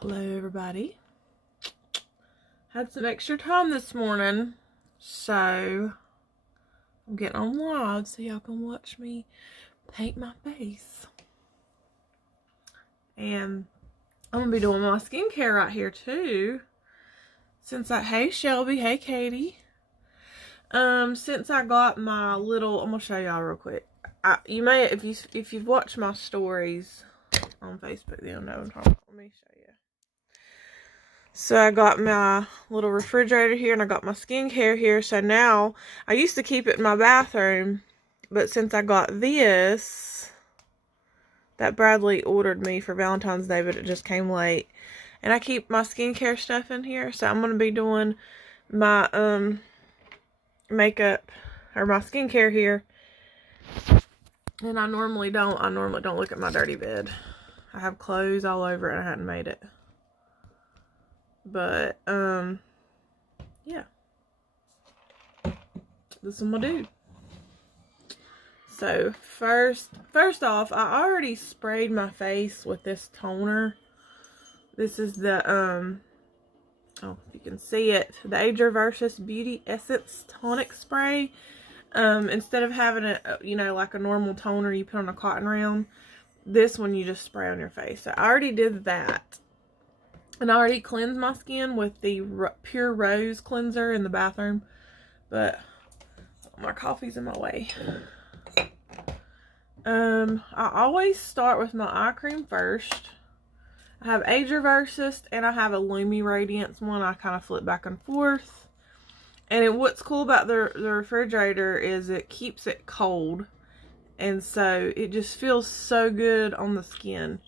Hello everybody. Had some extra time this morning, so I'm getting on live so y'all can watch me paint my face. And I'm gonna be doing my skincare right here too. Hey Shelby, hey Katie. Since I got my little, I'm gonna show y'all real quick. You may, if you've watched my stories on Facebook, you'll know what I'm talking about. Let me show you. So I got my little refrigerator here and I got my skincare here. So now, I used to keep it in my bathroom, but since I got this, that Bradley ordered me for Valentine's Day, but it just came late. And I keep my skincare stuff in here. So I'm going to be doing my makeup, or my skincare here. And I normally don't look at my dirty bed. I have clothes all over it and I hadn't made it. But, yeah. This is my dude. So, first off, I already sprayed my face with this toner. This is the, oh, if you can see it, the GRWM Beauty Essence Tonic Spray. Instead of having it, like a normal toner you put on a cotton round, this one you just spray on your face. So, I already did that. And I already cleansed my skin with the Pure Rose cleanser in the bathroom. But my coffee's in my way. I always start with my eye cream first. I have GRWM and I have a Lumi Radiance one. I kind of flip back and forth. And what's cool about the refrigerator is it keeps it cold. And so it just feels so good on the skin.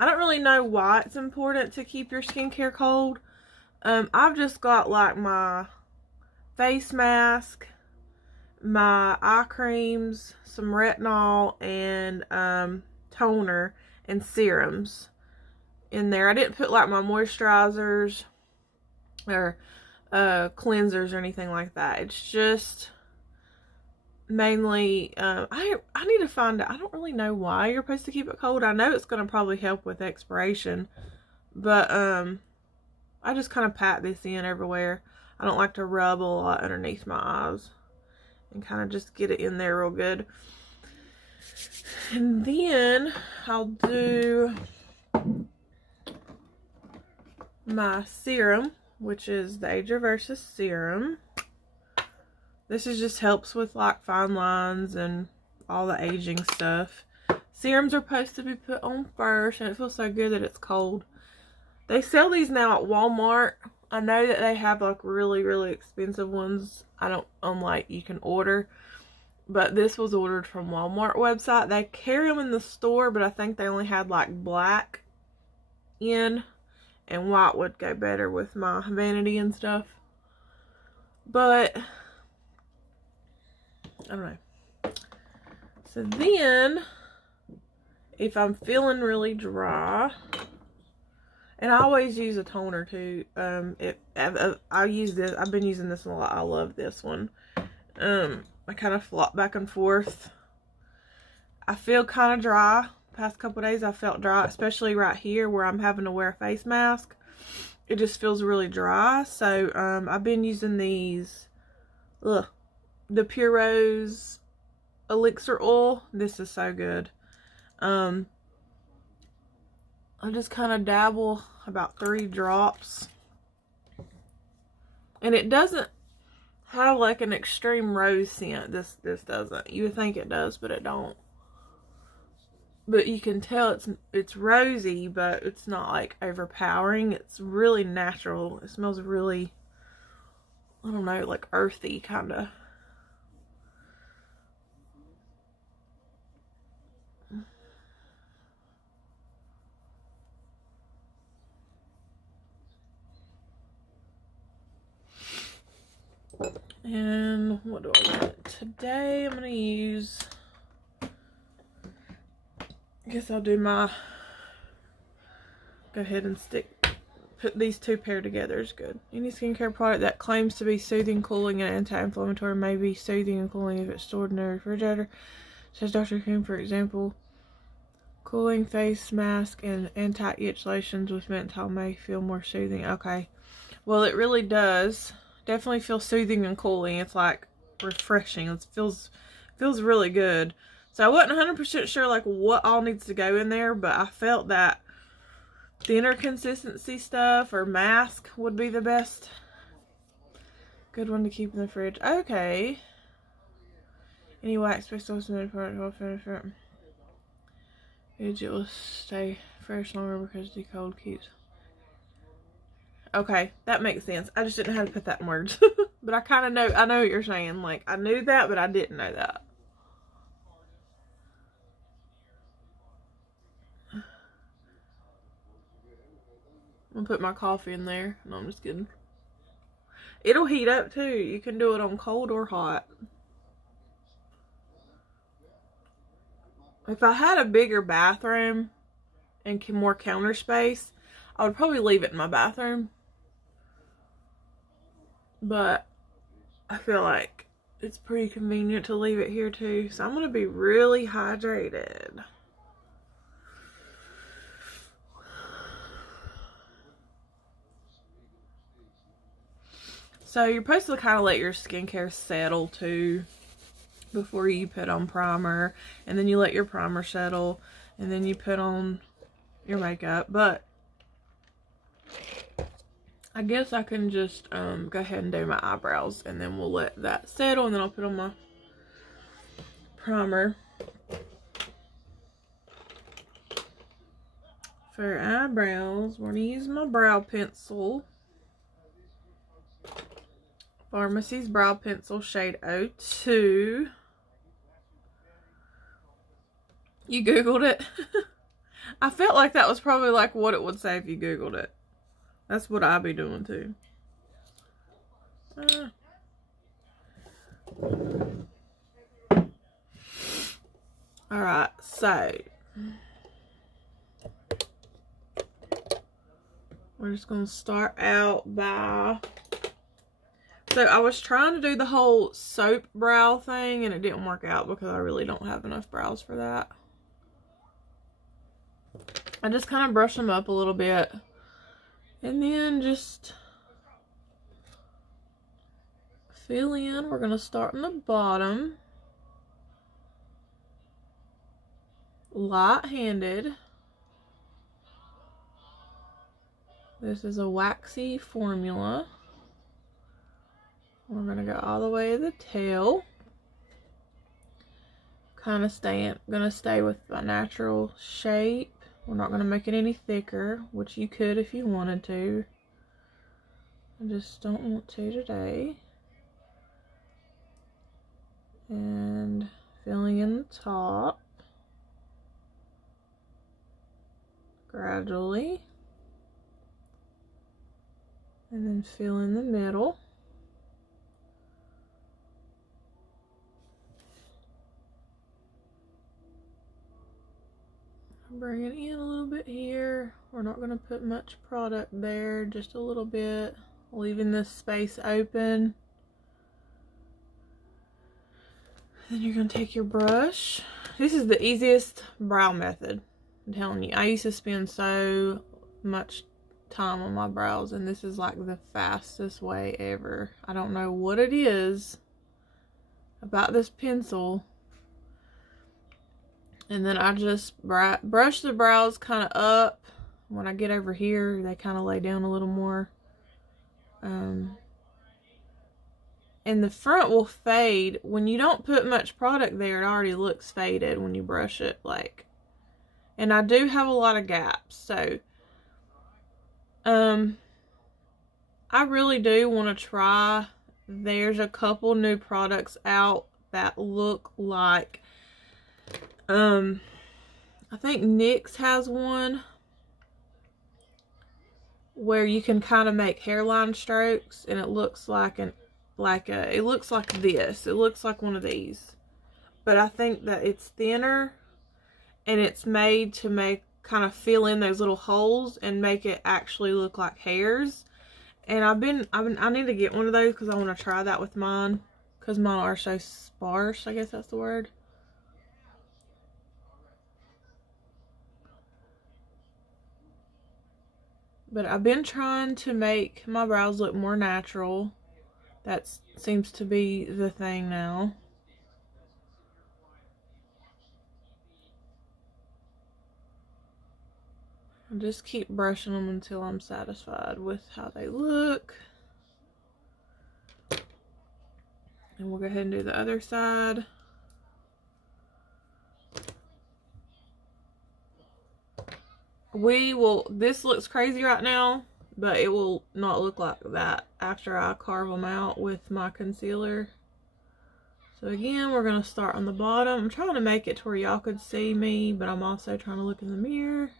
I don't really know why it's important to keep your skincare cold. I've just got like my face mask, my eye creams, some retinol, and toner and serums in there. I didn't put like my moisturizers or cleansers or anything like that. It's just mainly, I need to find out. I don't really know why you're supposed to keep it cold. I know it's going to probably help with expiration, but I just kind of pat this in everywhere. I don't like to rub a lot underneath my eyes and kind of just get it in there real good. And then I'll do my serum, which is the GRWM serum. This just helps with like fine lines and all the aging stuff. Serums are supposed to be put on first, and it feels so good that it's cold. They sell these now at Walmart. I know that they have like really, really expensive ones. Unlike you can order. But this was ordered from Walmart website. They carry them in the store, but I think they only had like black in, and white would go better with my vanity and stuff. But I don't know. So then, if I'm feeling really dry, and I always use a toner too. I use this. I've been using this one a lot. I love this one. I kind of flop back and forth. I feel kind of dry. Past couple days I felt dry, especially right here where I'm having to wear a face mask. It just feels really dry. So I've been using these. The Pure Rose elixir oil. This is so good. I just kind of dabble about 3 drops. And it doesn't have like an extreme rose scent. This doesn't. You would think it does, but it don't. But you can tell it's rosy, but it's not like overpowering. It's really natural. It smells really, I don't know, like earthy kind of. And what do I want? Today I'm going to use, I guess I'll do go ahead and put these 2 paired together is good. Any skincare product that claims to be soothing, cooling, and anti-inflammatory may be soothing and cooling if it's stored in a refrigerator. Says Dr. Cream, for example, Cooling face mask and anti-itch lotions with menthol may feel more soothing. Okay. Well, it really does. Definitely feels soothing and cooling. It's like refreshing. It feels really good. So I wasn't 100% sure like what all needs to go in there, but I felt that thinner consistency stuff or mask would be the best. Good one to keep in the fridge. Okay. Any wax based on submitted product will finish it. It will stay fresh longer because the cold keeps. Okay, that makes sense. I just didn't know how to put that in words. But I kind of know, I know what you're saying. Like, I knew that, but I didn't know that. I'm gonna put my coffee in there. No, I'm just kidding. It'll heat up too. You can do it on cold or hot. If I had a bigger bathroom and more counter space, I would probably leave it in my bathroom. But I feel like it's pretty convenient to leave it here too. So I'm going to be really hydrated. So you're supposed to kind of let your skincare settle too before you put on primer, and then you let your primer settle, and then you put on your makeup. But I guess I can just go ahead and do my eyebrows, and then we'll let that settle, and then I'll put on my primer. For eyebrows, we're going to use my brow pencil. Pharmacy's brow pencil shade 02. You Googled it? I felt like that was probably like what it would say if you Googled it. That's what I'd be doing too. Alright, so we're just going to start out by... So I was trying to do the whole soap brow thing, and it didn't work out because I really don't have enough brows for that. I just kind of brush them up a little bit. And then just fill in. We're going to start on the bottom. Light-handed. This is a waxy formula. We're going to go all the way to the tail. Kind of gonna stay with my natural shape. We're not going to make it any thicker, which you could if you wanted to. I just don't want to today. And filling in the top. Gradually. And then fill in the middle. Bring it in a little bit here. We're not going to put much product there, just a little bit, leaving this space open. Then you're going to take your brush. This is the easiest brow method, I'm telling you. I used to spend so much time on my brows, and this is like the fastest way ever. I don't know what it is about this pencil. And then I just brush the brows kind of up. When I get over here, they kind of lay down a little more. And the front will fade. When you don't put much product there, it already looks faded when you brush it. And I do have a lot of gaps. So, I really do want to try. There's a couple new products out that look like... I think NYX has one where you can kind of make hairline strokes, and it looks like it looks like this. It looks like one of these, but I think that it's thinner, and it's made to kind of fill in those little holes and make it actually look like hairs. And I need to get one of those because I want to try that with mine, because mine are so sparse. I guess that's the word. But I've been trying to make my brows look more natural. That seems to be the thing now. I'll just keep brushing them until I'm satisfied with how they look. And we'll go ahead and do the other side. This looks crazy right now, but it will not look like that after I carve them out with my concealer. So again, we're going to start on the bottom. I'm trying to make it to where y'all could see me, but I'm also trying to look in the mirror.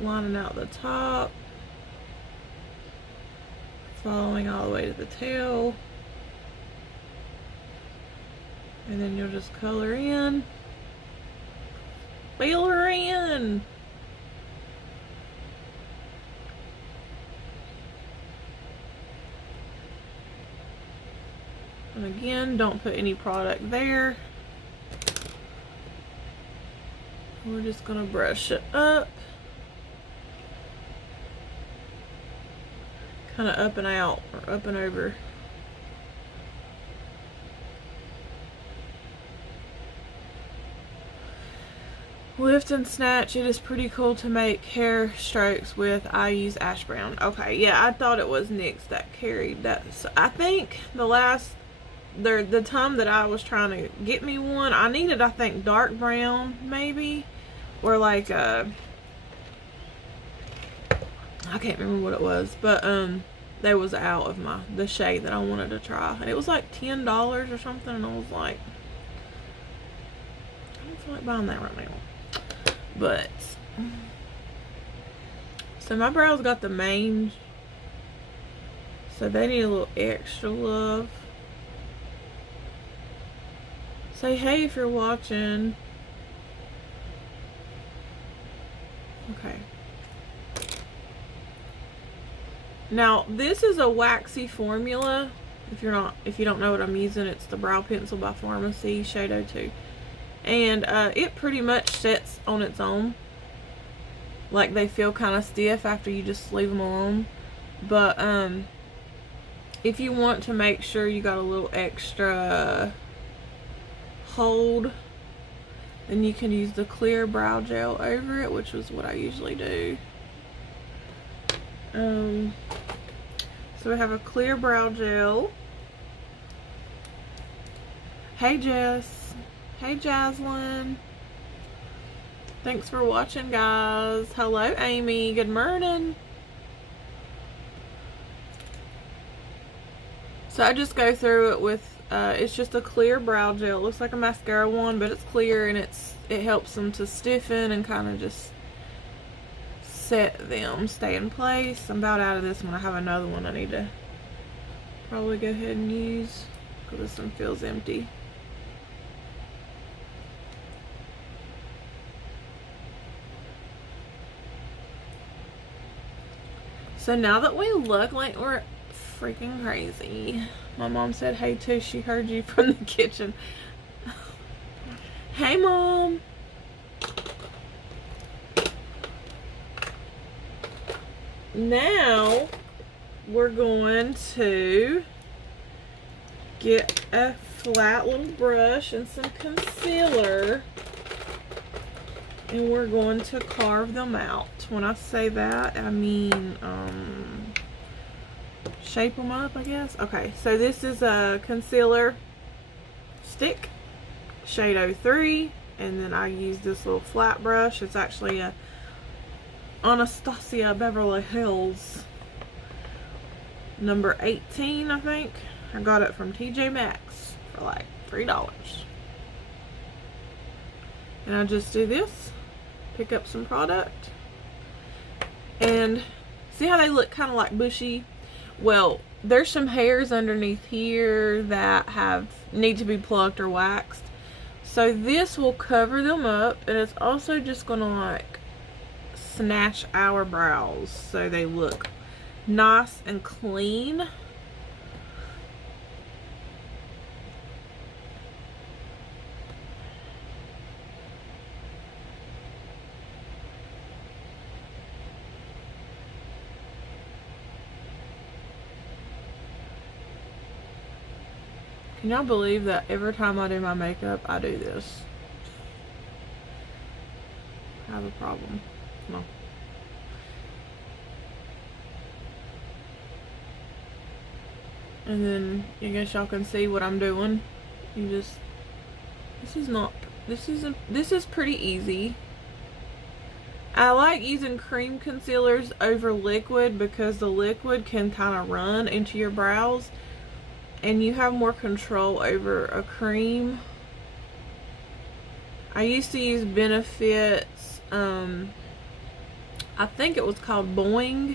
Lining out the top, following all the way to the tail, and then you'll just color in. Fill her in. And again, don't put any product there. We're just gonna brush it up. Kind of up and out, or up and over. Lift and snatch. It is pretty cool to make hair strokes with. I use ash brown. Okay, yeah, I thought it was NYX that carried that. So I think the time that I was trying to get me one, I needed, I think, dark brown maybe, or like I can't remember what it was, but they was out of the shade that I wanted to try, and it was like $10 or something, and I was like, I don't feel like buying that right now. But so my brows got the mange, so they need a little extra love. Say hey if you're watching. Okay. Now this is a waxy formula. If you don't know what I'm using, it's the Brow Pencil by Pharmacy Shade 02. And it pretty much sets on its own. Like, they feel kind of stiff after you just leave them alone. But if you want to make sure you got a little extra hold, then you can use the clear brow gel over it, which is what I usually do. So we have a clear brow gel. Hey Jess. Hey Jaslyn. Thanks for watching, guys. Hello Amy. Good morning. So I just go through it with it's just a clear brow gel. It looks like a mascara one, but it's clear, and it helps them to stiffen and kind of just set them, stay in place. I'm about out of this one. I have another one I need to probably go ahead and use because this one feels empty. So now that we look like we're freaking crazy, my mom said hey too. She heard you from the kitchen. Hey Mom. Now we're going to get a flat little brush and some concealer, and we're going to carve them out. When I say that, I mean shape them up, I guess. Okay, so this is a concealer stick, shade 03, and then I use this little flat brush. It's actually a Anastasia Beverly Hills number 18, I think. I got it from TJ Maxx for like $3. And I just do this, pick up some product, and see how they look kind of like bushy? Well, there's some hairs underneath here that need to be plucked or waxed. So this will cover them up, and it's also just gonna like snatch our brows so they look nice and clean. Can y'all believe that every time I do my makeup, I do this? I have a problem. No. And then I guess y'all can see what I'm doing. You just, this is pretty easy. I like using cream concealers over liquid because the liquid can kind of run into your brows and you have more control over a cream. I used to use Benefit's, I think it was called Boing.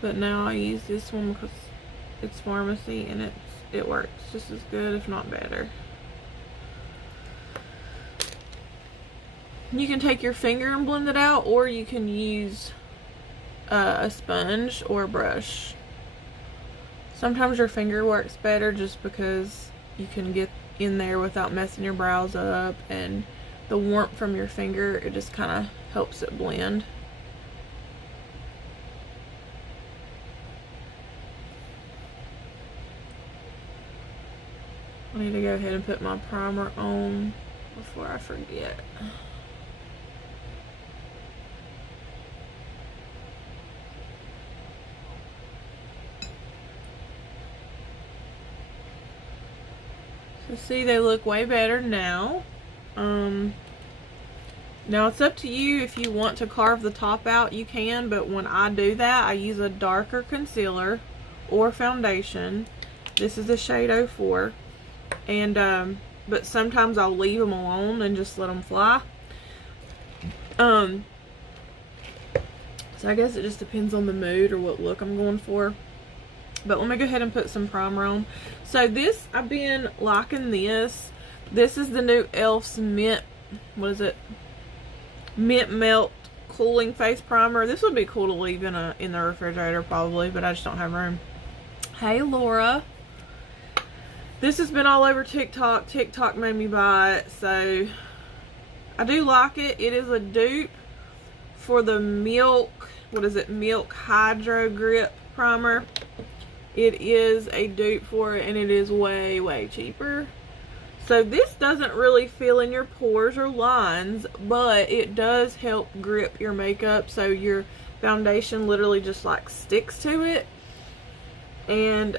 But now I use this one because it's pharmacy and it works just as good, if not better. You can take your finger and blend it out, or you can use a sponge or a brush. Sometimes your finger works better just because you can get in there without messing your brows up, and the warmth from your finger, it just kind of helps it blend. I need to go ahead and put my primer on before I forget. So see, they look way better now. Now it's up to you if you want to carve the top out, you can, but when I do that, I use a darker concealer or foundation. This is the shade 04. And but sometimes I'll leave them alone and just let them fly. So I guess it just depends on the mood or what look I'm going for. But let me go ahead and put some primer on. So this, I've been liking this. This is the new e.l.f.'s Mint, what is it? Mint Melt Cooling Face Primer. This would be cool to leave in the refrigerator probably, but I just don't have room. Hey Laura. This has been all over TikTok. TikTok made me buy it, so I do like it. It is a dupe for the Milk, what is it? Milk Hydro Grip Primer. It is a dupe for it, and it is way, way cheaper. So this doesn't really fill in your pores or lines, but it does help grip your makeup, so your foundation literally just like sticks to it. And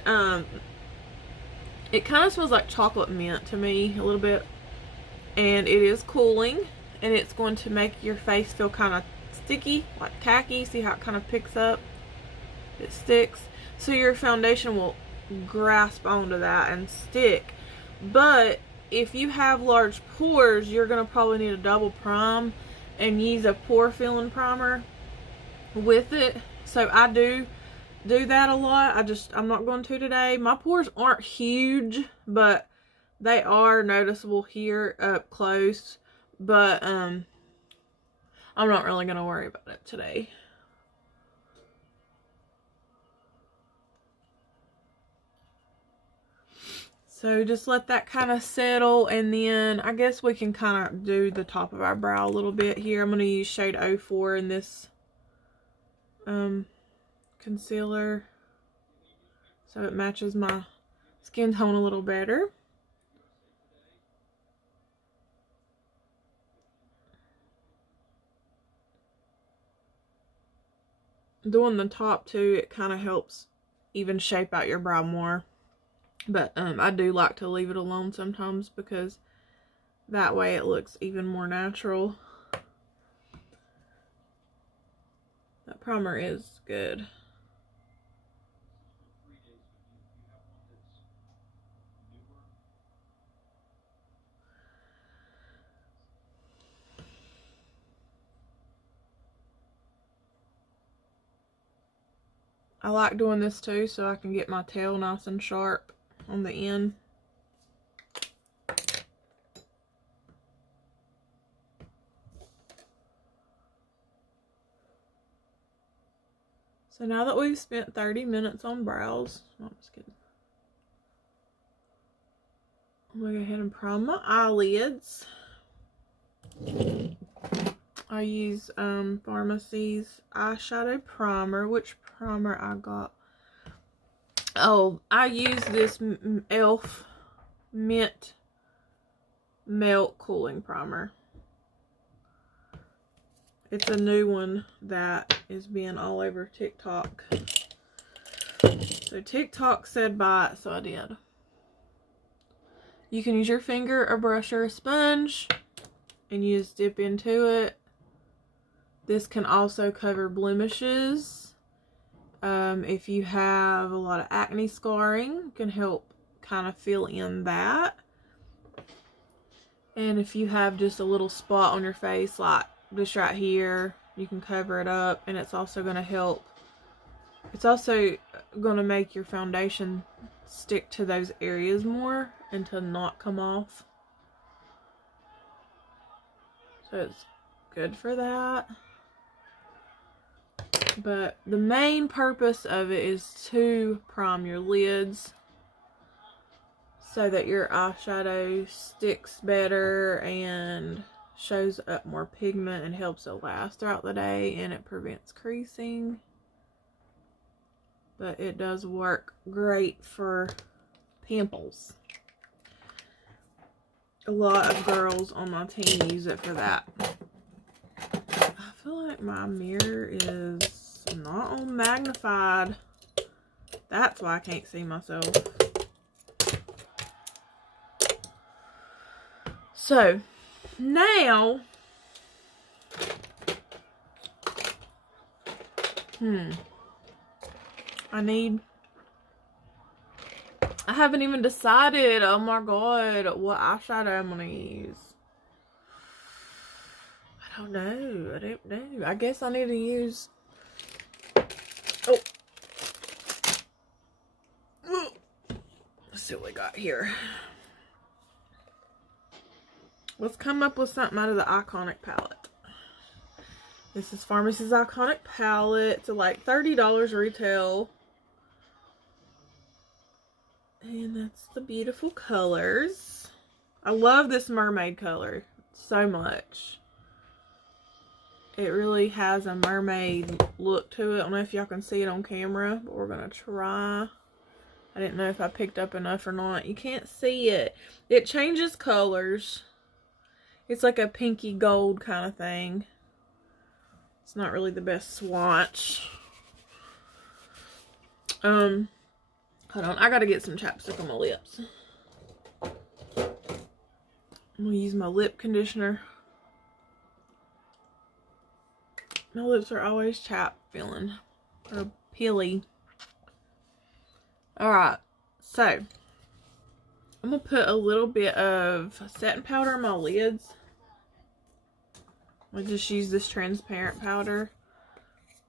it kind of smells like chocolate mint to me a little bit, and it is cooling, and it's going to make your face feel kind of sticky, like tacky. See how it kind of picks up? It sticks, so your foundation will grasp onto that and stick. But if you have large pores, you're going to probably need a double prime and use a pore filling primer with it. So I do that a lot. I'm not going to today. My pores aren't huge, but they are noticeable here up close. But I'm not really going to worry about it today. So just let that kind of settle, and then I guess we can kind of do the top of our brow a little bit here. I'm going to use shade 04 in this concealer so it matches my skin tone a little better. Doing the top too, it kind of helps even shape out your brow more. But I do like to leave it alone sometimes because that way it looks even more natural. That primer is good. I like doing this too so I can get my tail nice and sharp on the end. So now that we've spent 30 minutes on brows, no, I'm just kidding. I'm going to go ahead and prime my eyelids. I use Pharmacy's eyeshadow primer. Which primer I got? Oh, I use this e.l.f. Mint Melt Cooling Primer. It's a new one that is being all over TikTok. So TikTok said buy it, so I did. You can use your finger, a brush, or a sponge, and you just dip into it. This can also cover blemishes. If you have a lot of acne scarring, it can help kind of fill in that. And if you have just a little spot on your face, like this right here, you can cover it up, and it's also going to help. It's also going to make your foundation stick to those areas more and to not come off. So it's good for that. But the main purpose of it is to prime your lids so that your eyeshadow sticks better and shows up more pigment and helps it last throughout the day, and it prevents creasing. But it does work great for pimples. A lot of girls on my team use it for that. I feel like my mirror is not on magnified. That's why I can't see myself. So now, I haven't even decided, oh my god, what eyeshadow I'm gonna use. I don't know. I guess I need to use, oh, let's see what we got here. Let's come up with something out of the Iconic palette. This is Pharmacy's Iconic palette. It's like $30 retail. And that's the beautiful colors. I love this mermaid color so much. It really has a mermaid look to it. I don't know if y'all can see it on camera, but we're going to try. I didn't know if I picked up enough or not. You can't see it. It changes colors. It's like a pinky gold kind of thing. It's not really the best swatch. Hold on, I gotta get some chapstick on my lips. I'm gonna use my lip conditioner. My lips are always chapped feeling, or peely. Alright, so I'm gonna put a little bit of setting powder on my lids. I'll just use this transparent powder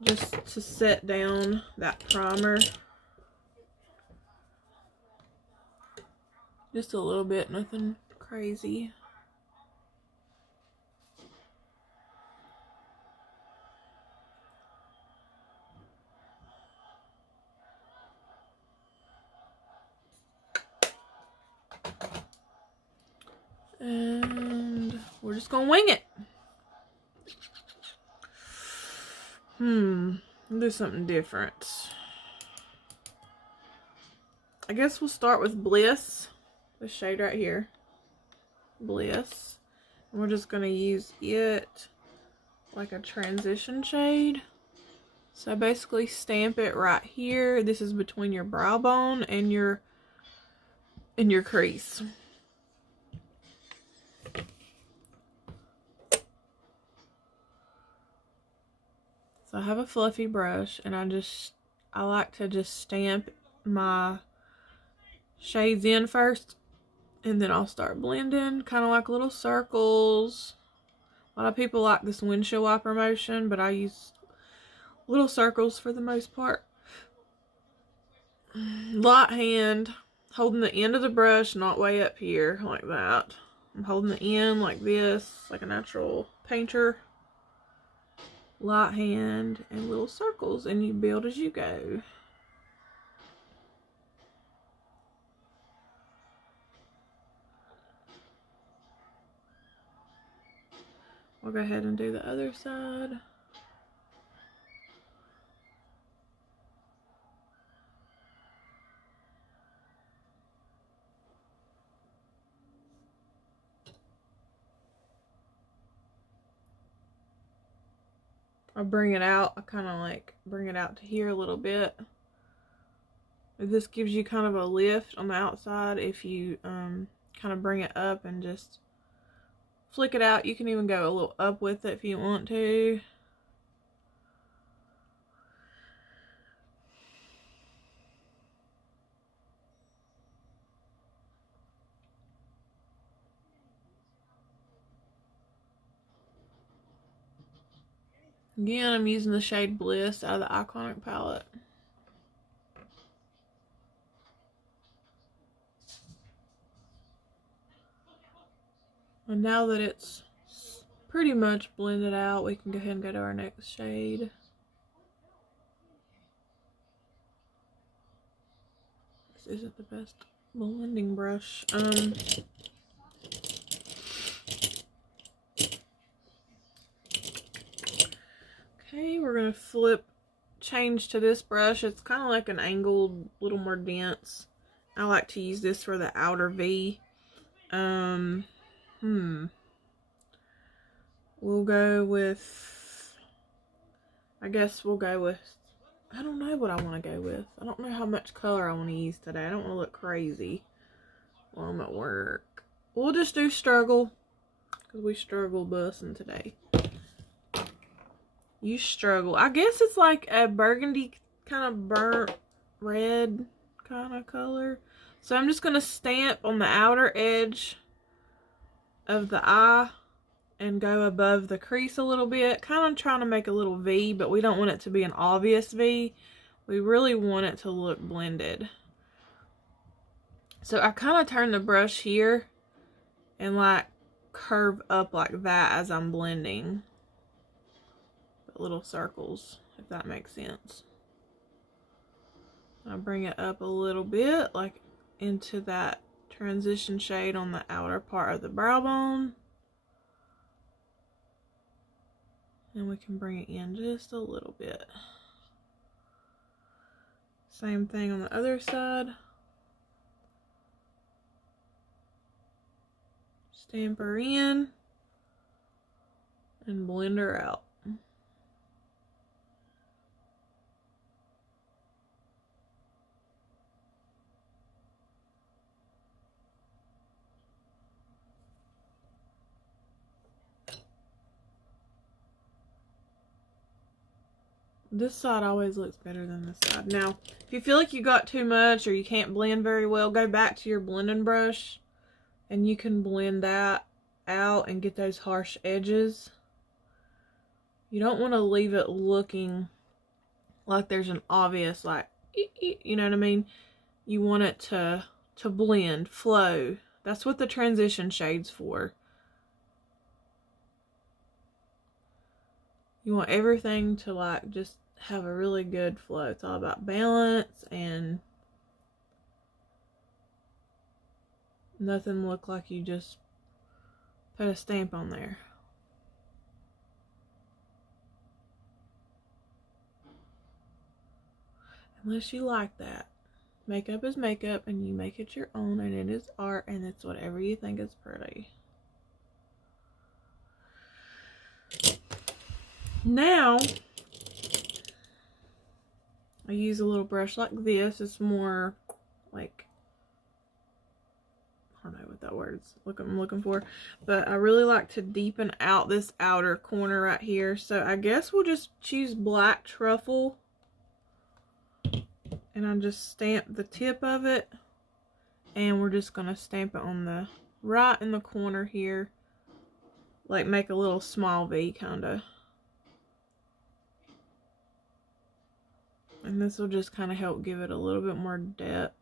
just to set down that primer. Just a little bit, nothing crazy. And we're just gonna wing it. I'll do something different. I guess we'll start with Bliss. This shade right here. Bliss. And we're just gonna use it like a transition shade. So basically stamp it right here. This is between your brow bone and your crease. So I have a fluffy brush, and I like to just stamp my shades in first, and then I'll start blending, kind of like little circles. A lot of people like this windshield wiper motion, but I use little circles for the most part. Light hand, holding the end of the brush, not way up here like that. I'm holding the end like this, like a natural painter. light hand and little circles, and you build as you go. We'll go ahead and do the other side. I'll bring it out. I kind of like bring it out to here a little bit. This gives you kind of a lift on the outside if you kind of bring it up and just flick it out. You can even go a little up with it if you want to. Again, I'm using the shade Bliss out of the Iconic palette. And now that it's pretty much blended out, we can go ahead and go to our next shade. This isn't the best blending brush. Okay, we're gonna change to this brush. It's kind of like an angled, little more dense. I like to use this for the outer V. We'll go with, I guess we'll go with, I don't know what I want to go with. I don't know how much color I want to use today. I don't want to look crazy while I'm at work. We'll just do Struggle, because we struggle bussing today. You Struggle. I guess it's like a burgundy kind of burnt red kind of color. So I'm just going to stamp on the outer edge of the eye and go above the crease a little bit. Kind of trying to make a little V, but we don't want it to be an obvious V. We really want it to look blended. So I kind of turn the brush here and like curve up like that as I'm blending. Little circles, if that makes sense. I'll bring it up a little bit, like into that transition shade on the outer part of the brow bone. And we can bring it in just a little bit. Same thing on the other side. Stamp her in and blend her out. This side always looks better than this side. Now, if you feel like you got too much or you can't blend very well, go back to your blending brush and you can blend that out and get those harsh edges. You don't want to leave it looking like there's an obvious, like, you know what I mean? You want it to blend, flow. That's what the transition shade's for. You want everything to like just have a really good flow. It's all about balance and nothing look like you just put a stamp on there. Unless you like that. Makeup is makeup and you make it your own and it is art and it's whatever you think is pretty. Now, I use a little brush like this. It's more like, I don't know what that word's I'm looking for, but I really like to deepen out this outer corner right here. So I guess we'll just choose Black Truffle and I just stamp the tip of it and we're just gonna stamp it on the right in the corner here, like make a little small V kind of. And this will just kind of help give it a little bit more depth.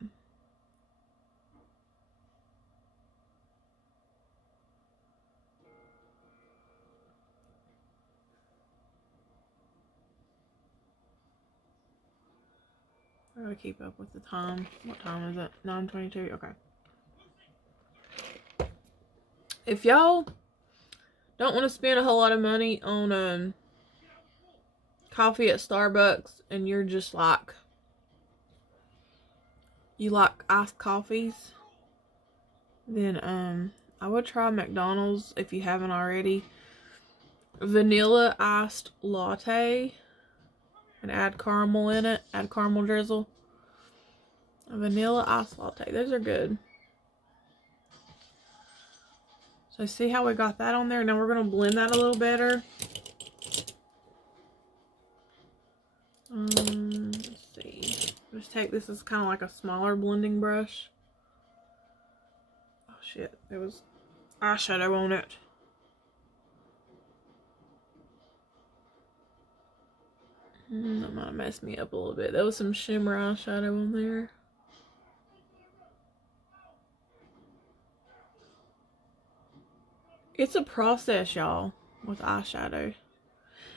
I gotta keep up with the time. What time is it? 9:22. Okay. If y'all don't want to spend a whole lot of money on coffee at Starbucks and you're just like, you like iced coffees, then I would try McDonald's if you haven't already. Vanilla iced latte and add caramel in it. Add caramel drizzle. A vanilla iced latte. Those are good. So see how we got that on there? Now we're going to blend that a little better. Let's see. Just take this as kind of like a smaller blending brush. Oh shit, there was eyeshadow on it. That might have messed me up a little bit. There was some shimmer eyeshadow on there. It's a process, y'all, with eyeshadow.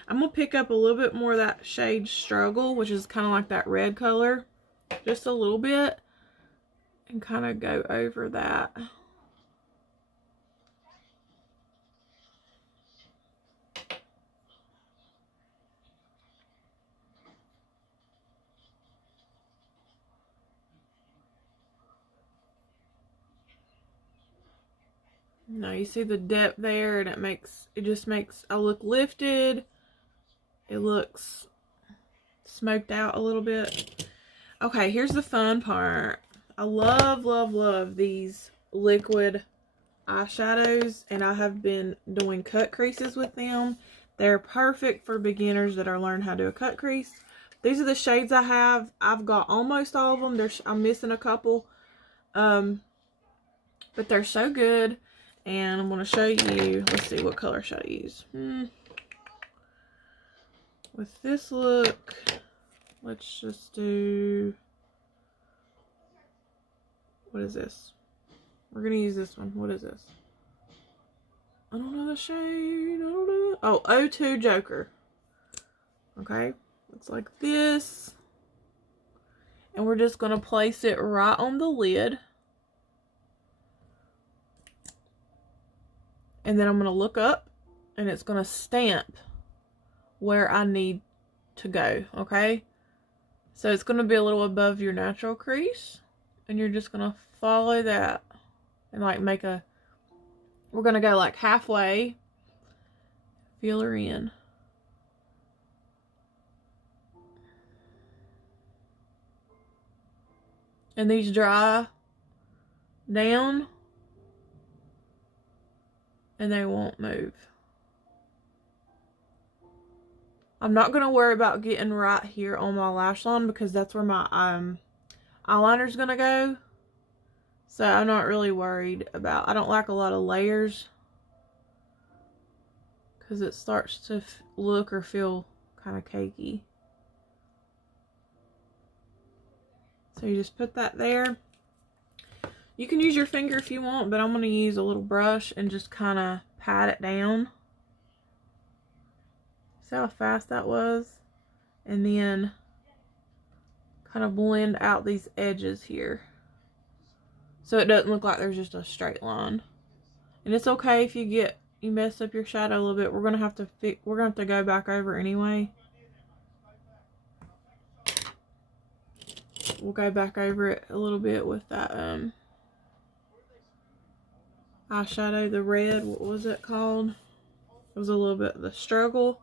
I'm going to pick up a little bit more of that shade Struggle, which is kind of like that red color. Just a little bit. And kind of go over that. Now you see the depth there, and it just makes I look lifted. It looks smoked out a little bit. Okay, here's the fun part. I love, love, love these liquid eyeshadows, and I have been doing cut creases with them. They're perfect for beginners that are learning how to do a cut crease. These are the shades I have. I've got almost all of them. I'm missing a couple, but they're so good. And I'm going to show you, let's see, what color should I use? With this look, let's just do, what is this? We're going to use this one. What is this? I don't know the shade. I don't know. Oh, O2 Joker. Okay. Looks like this. And we're just going to place it right on the lid. And then I'm going to look up, and it's going to stamp where I need to go, okay? So it's going to be a little above your natural crease, and you're just going to follow that and like make a, we're going to go like halfway, feel her in. And these dry down, and they won't move. I'm not going to worry about getting right here on my lash line because that's where my eyeliner is going to go. So I'm not really worried about, I don't like a lot of layers because it starts to look or feel kind of cakey. So you just put that there. You can use your finger if you want, but I'm going to use a little brush and just kind of pat it down. See how fast that was? And then kind of blend out these edges here, so it doesn't look like there's just a straight line. And it's okay if you mess up your shadow a little bit. We're gonna have to go back over anyway. We'll go back over it a little bit with that eyeshadow, the red, what was it called? It was a little bit of the Struggle.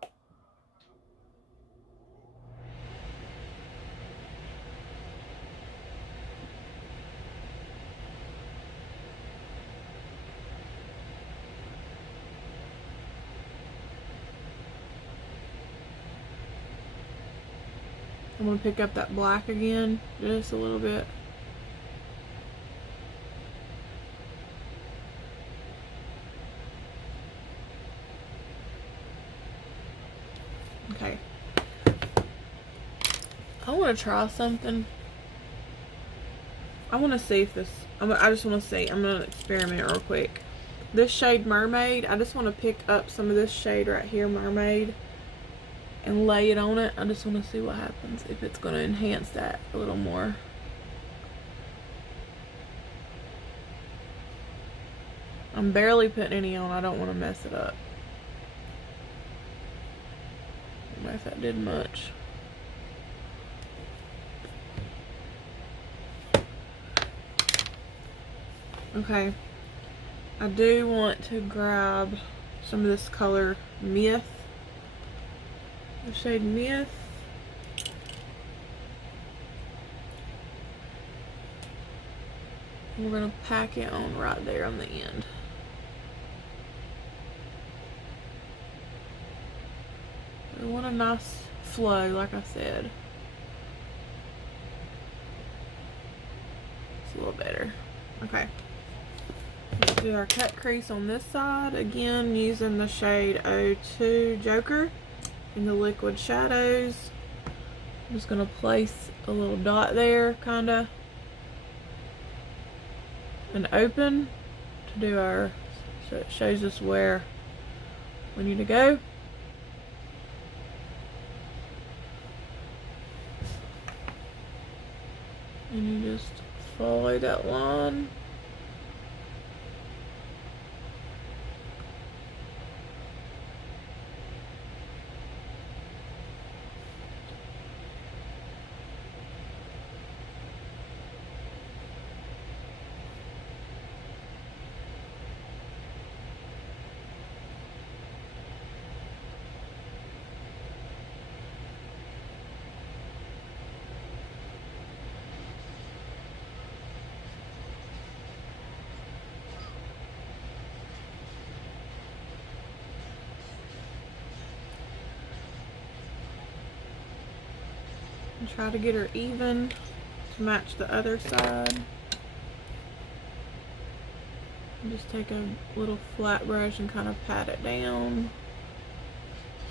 I'm going to pick up that black again, just a little bit. Okay. I want to try something. I want to see if this, I just want to see, I'm going to experiment real quick. This shade Mermaid, I just want to pick up some of this shade right here, Mermaid, and lay it on it. I just want to see what happens, if it's going to enhance that a little more. I'm barely putting any on. I don't want to mess it up. I don't know if that did much. Okay. I do want to grab some of this color Myth. The shade Myth. And we're going to pack it on right there on the end. We want a nice flow, like I said. It's a little better. Okay. Let's do our cut crease on this side. Again, using the shade 02 Joker in the liquid shadows. I'm just going to place a little dot there, kind of. And open to do our, so it shows us where we need to go. And you just follow that line. And try to get her even to match the other side. And just take a little flat brush and kind of pat it down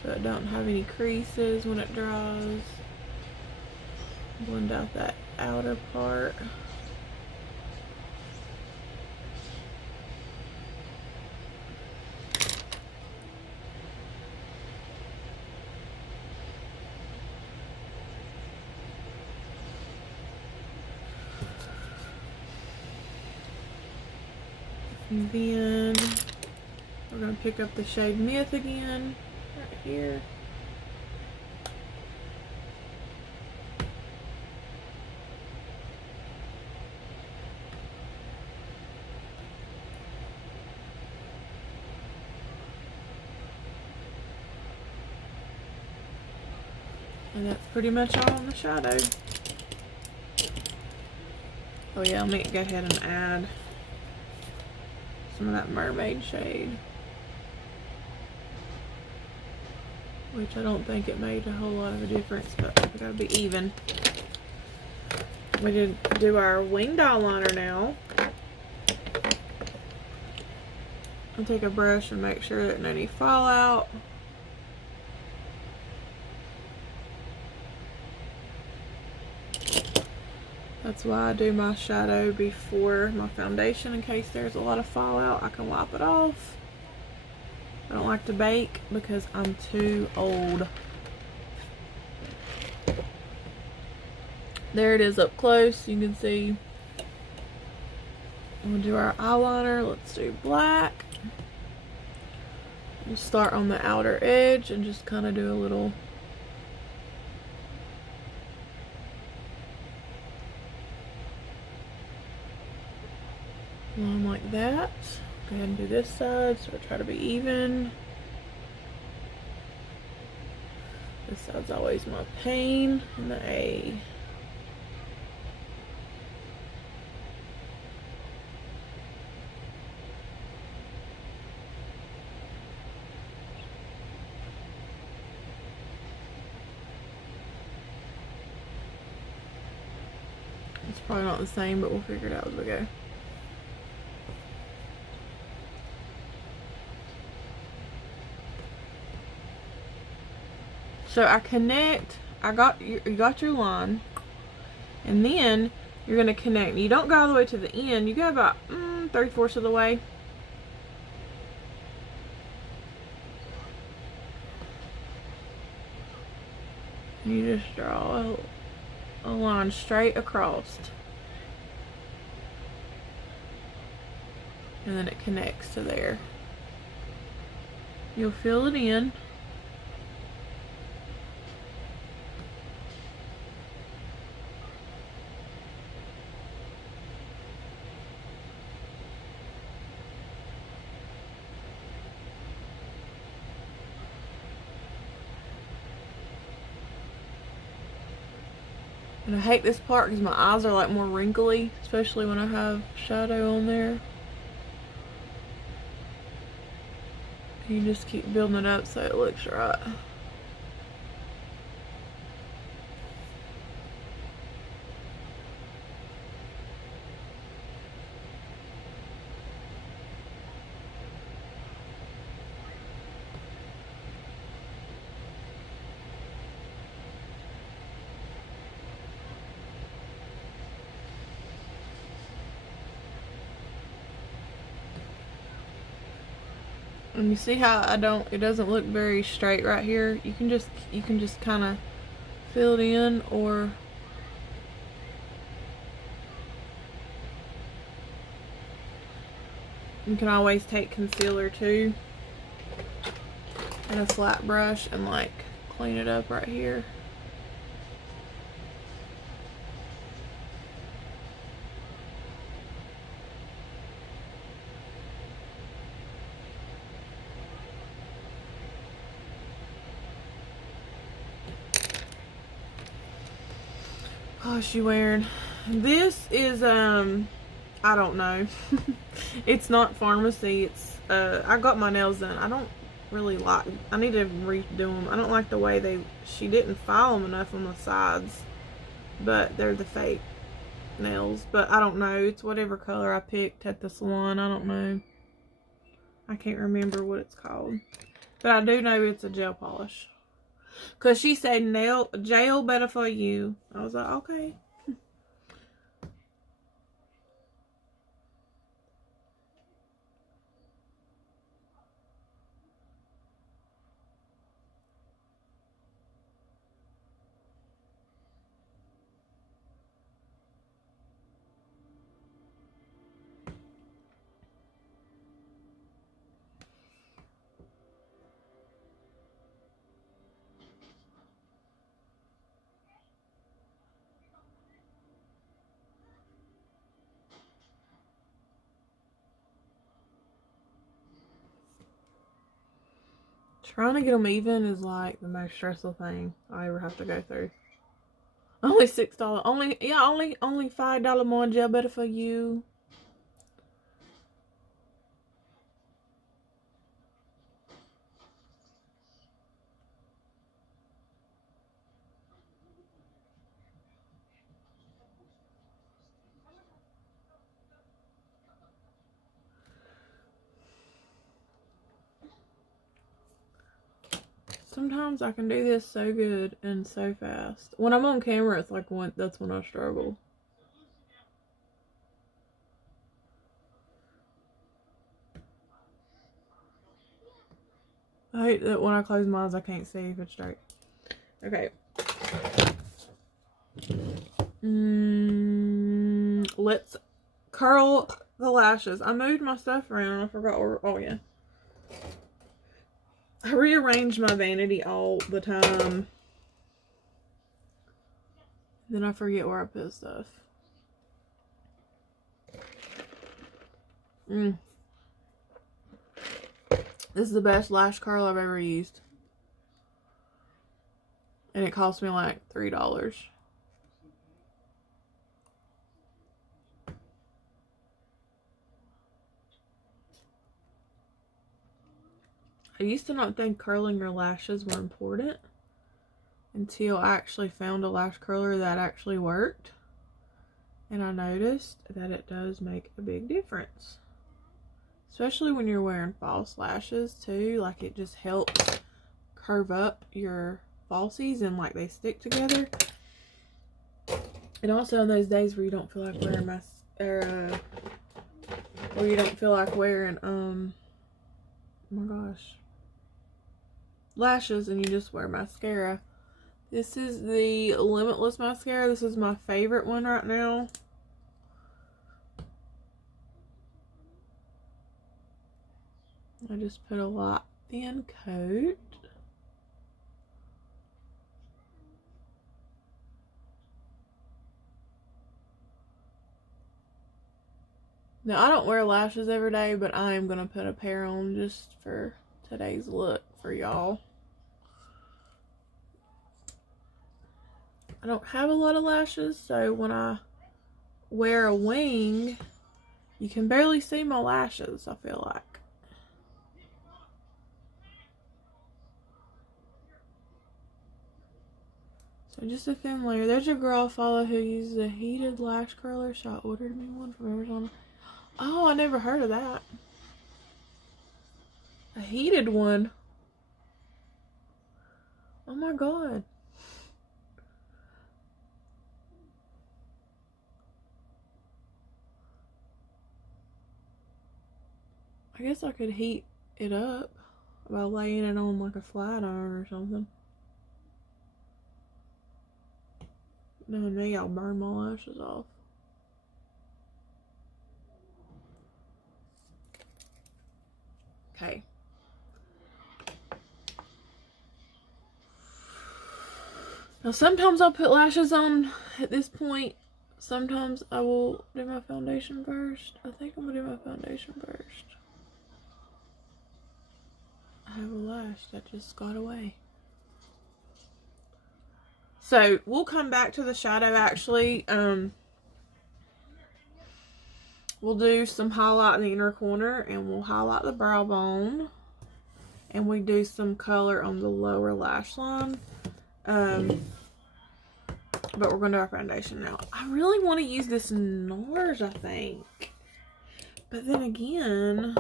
so it don't have any creases when it dries. Blend out that outer part. And then we're going to pick up the shade Myth again, right here. And that's pretty much all on the shadow. Oh yeah, I'll go ahead and add some of that mermaid shade, which I don't think it made a whole lot of a difference, but we gotta be even. We did do our winged eyeliner now. I'll take a brush and make sure that none fall out. That's why I do my shadow before my foundation, in case there's a lot of fallout. I can wipe it off. I don't like to bake because I'm too old. There it is up close. You can see. We'll do our eyeliner. Let's do black. We'll start on the outer edge and just kind of do a little line like that. Go ahead and do this side, so we'll try to be even. This side's always my pain in the A. It's probably not the same, but we'll figure it out as we go. So I connect, you got your line, and then you're going to connect. You don't go all the way to the end. You go about 3/4 of the way. You just draw a line straight across. And then it connects to there. You'll fill it in. And I hate this part because my eyes are like more wrinkly, especially when I have shadow on there. You just keep building it up so it looks right. And you see how it doesn't look very straight right here. You can just kind of fill it in, or you can always take concealer too and a flat brush and like clean it up right here. Oh, she wearing this is I don't know. It's not pharmacy. It's I got my nails done. I don't really like, I need to redo them. I don't like the way she didn't file them enough on the sides, but they're the fake nails. But I don't know, it's whatever color I picked at the salon. I don't know, I can't remember what it's called, but I do know it's a gel polish. Because she said gel better for you. I was like, okay. Trying to get them even is like the most stressful thing I ever have to go through. Only $6. Only $5 more gel better for you. Sometimes I can do this so good and so fast. When I'm on camera, it's like that's when I struggle. I hate that when I close my eyes, I can't see if it's straight. Okay. Let's curl the lashes. I moved my stuff around. I forgot where. Oh, yeah. I rearrange my vanity all the time. Then I forget where I put stuff. This is the best lash curl I've ever used. And it cost me like $3. I used to not think curling your lashes were important until I actually found a lash curler that actually worked. And I noticed that it does make a big difference. Especially when you're wearing false lashes too. Like, it just helps curve up your falsies and like they stick together. And also in those days where you don't feel like wearing mascara, or you don't feel like wearing oh my gosh, lashes, and you just wear mascara, This is the Limitless mascara. This is my favorite one right now. I just put a light thin coat. Now, I don't wear lashes every day, but I am going to put a pair on just for today's look for y'all. I don't have a lot of lashes, so when I wear a wing, you can barely see my lashes, I feel like. So just a thin layer. There's a girl I follow who uses a heated lash curler, so I ordered me one from Amazon. Oh, I never heard of that. A heated one. Oh my god. I guess I could heat it up by laying it on like a flat iron or something. Knowing me, I'll burn my lashes off. Okay. Now sometimes I'll put lashes on at this point. Sometimes I will do my foundation first. I think I'm gonna do my foundation first. I have a lash that just got away. So we'll come back to the shadow actually. We'll do some highlight in the inner corner and we'll highlight the brow bone. And we do some color on the lower lash line. But we're going to do our foundation now. I really want to use this NARS, I think. But then again,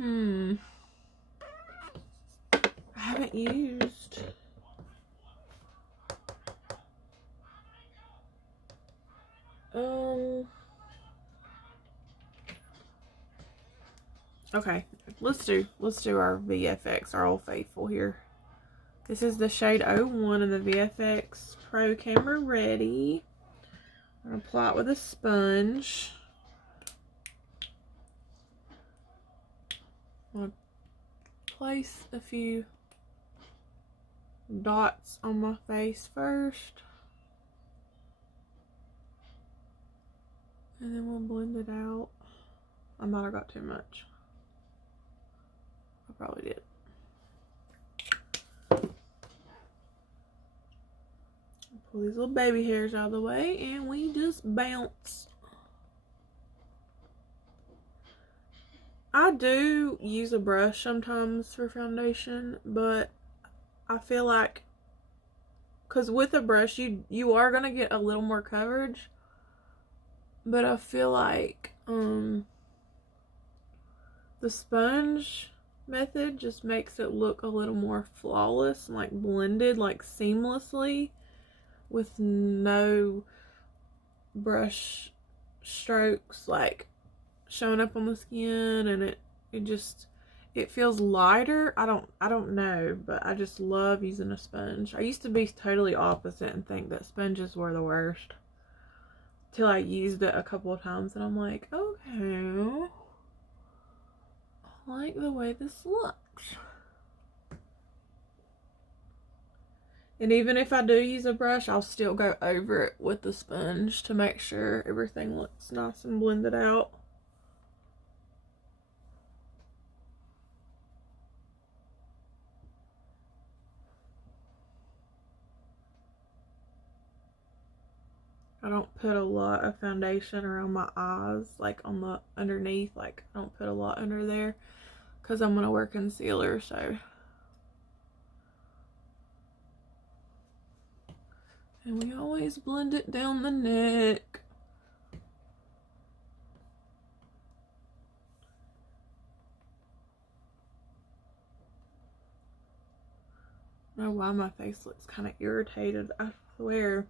I haven't used. Okay, let's do our VFX, our Old Faithful here. This is the shade 01 in the VFX Pro Camera Ready. I'm going to apply it with a sponge. I'm going to place a few dots on my face first. And then we'll blend it out. I might have got too much. I probably did. Pull these little baby hairs out of the way and we just bounce. I do use a brush sometimes for foundation, but I feel like, because with a brush you are going to get a little more coverage, but I feel like the sponge method just makes it look a little more flawless and like blended like seamlessly with no brush strokes like showing up on the skin, and it feels lighter. I don't know, but I just love using a sponge. I used to be totally opposite and think that sponges were the worst till I used it a couple of times and I'm like, okay, I like the way this looks. And even if I do use a brush, I'll still go over it with the sponge to make sure everything looks nice and blended out. I don't put a lot of foundation around my eyes, like on the underneath, like I don't put a lot under there because I'm going to wear concealer, so. And we always blend it down the neck. I don't know why my face looks kind of irritated. I swear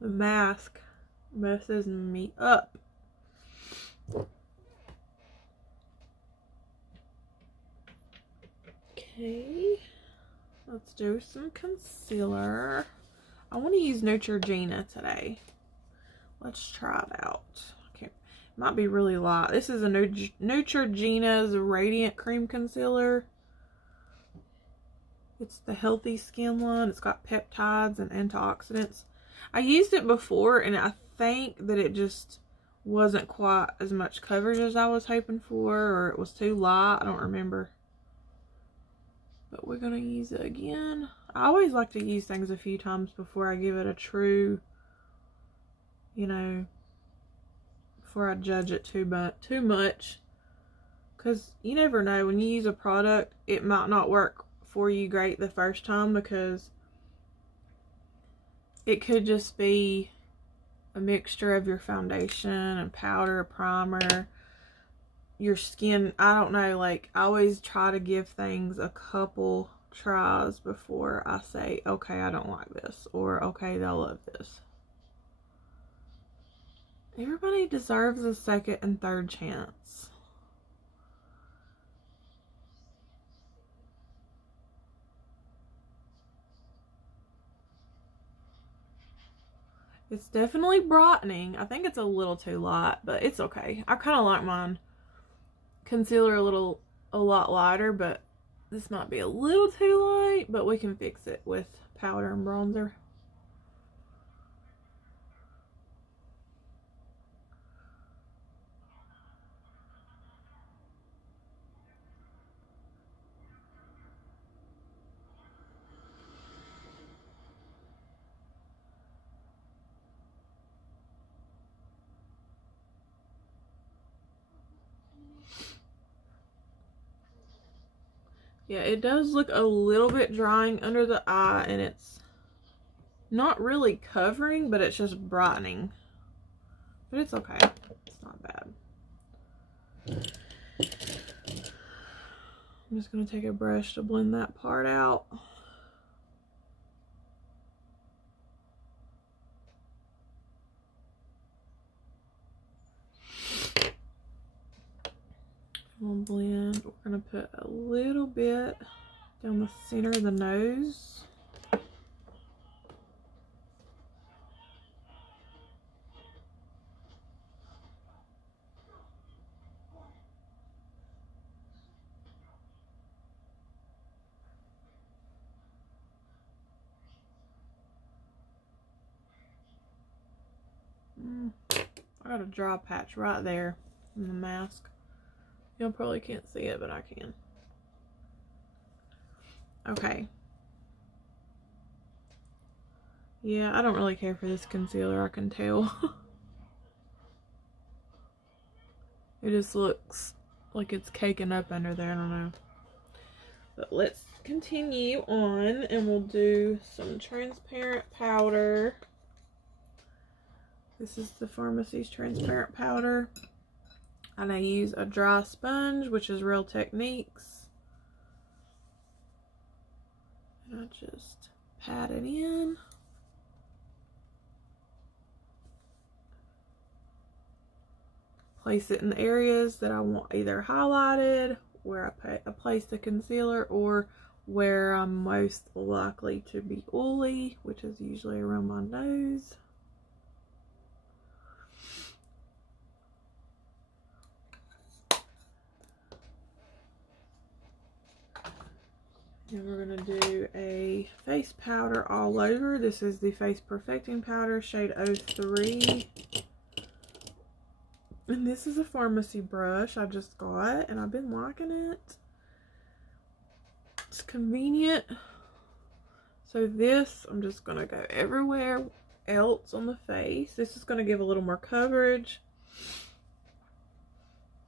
the mask messes me up. Okay. Let's do some concealer. I want to use Neutrogena today. Let's try it out. Okay, might be really light. This is a Neutrogena's Radiant Cream Concealer. It's the healthy skin line. It's got peptides and antioxidants. I used it before and I think that it just wasn't quite as much coverage as I was hoping for, or it was too light. I don't remember. But we're going to use it again. I always like to use things a few times before I give it a true, you know, before I judge it too much. Because you never know, when you use a product, it might not work for you great the first time, because it could just be a mixture of your foundation and powder, primer, your skin. I don't know, like, I always try to give things a couple tries before I say, okay, I don't like this, or okay, they'll love this. Everybody deserves a second and third chance. It's definitely brightening. I think it's a little too light, but it's okay. I kind of like mine concealer a lot lighter, but this might be a little too light, but we can fix it with powder and bronzer. Yeah, it does look a little bit drying under the eye, and it's not really covering, but it's just brightening. But it's okay. It's not bad. I'm just going to take a brush to blend that part out. We'll blend. We're going to put a little bit down the center of the nose. I got a dry patch right there in the mask. Y'all probably can't see it, but I can. Okay. Yeah, I don't really care for this concealer, I can tell. It just looks like it's caking up under there, I don't know. But let's continue on, and we'll do some transparent powder. This is the Pharmacy's transparent powder. And I use a dry sponge, which is Real Techniques. And I just pat it in. Place it in the areas that I want either highlighted, where I place the concealer, or where I'm most likely to be oily, which is usually around my nose. And we're going to do a face powder all over. This is the Face Perfecting Powder, shade 03. And this is a Pharmacy brush I just got, and I've been liking it. It's convenient. So this, I'm just going to go everywhere else on the face. This is going to give a little more coverage.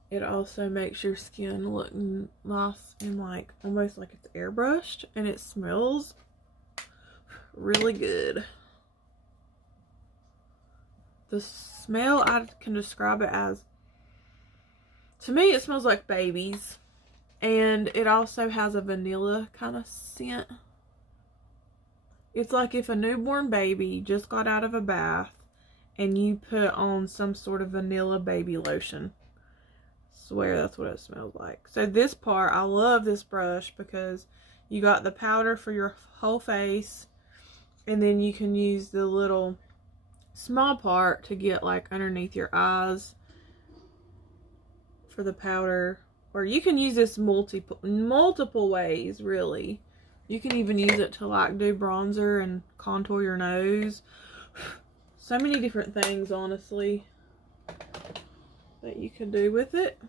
It also makes your skin look nice and like almost like it's airbrushed, and it smells really good. The smell, I can describe it as, to me it smells like babies, and it also has a vanilla kind of scent. It's like if a newborn baby just got out of a bath and you put on some sort of vanilla baby lotion. Swear that's what it smells like. So this part, I love this brush because You got the powder for your whole face, and then you can use the little small part to get like underneath your eyes for the powder. Or you can use this multiple ways, really. You can even use it to like do bronzer and contour your nose. So many different things, honestly, that you can do with it.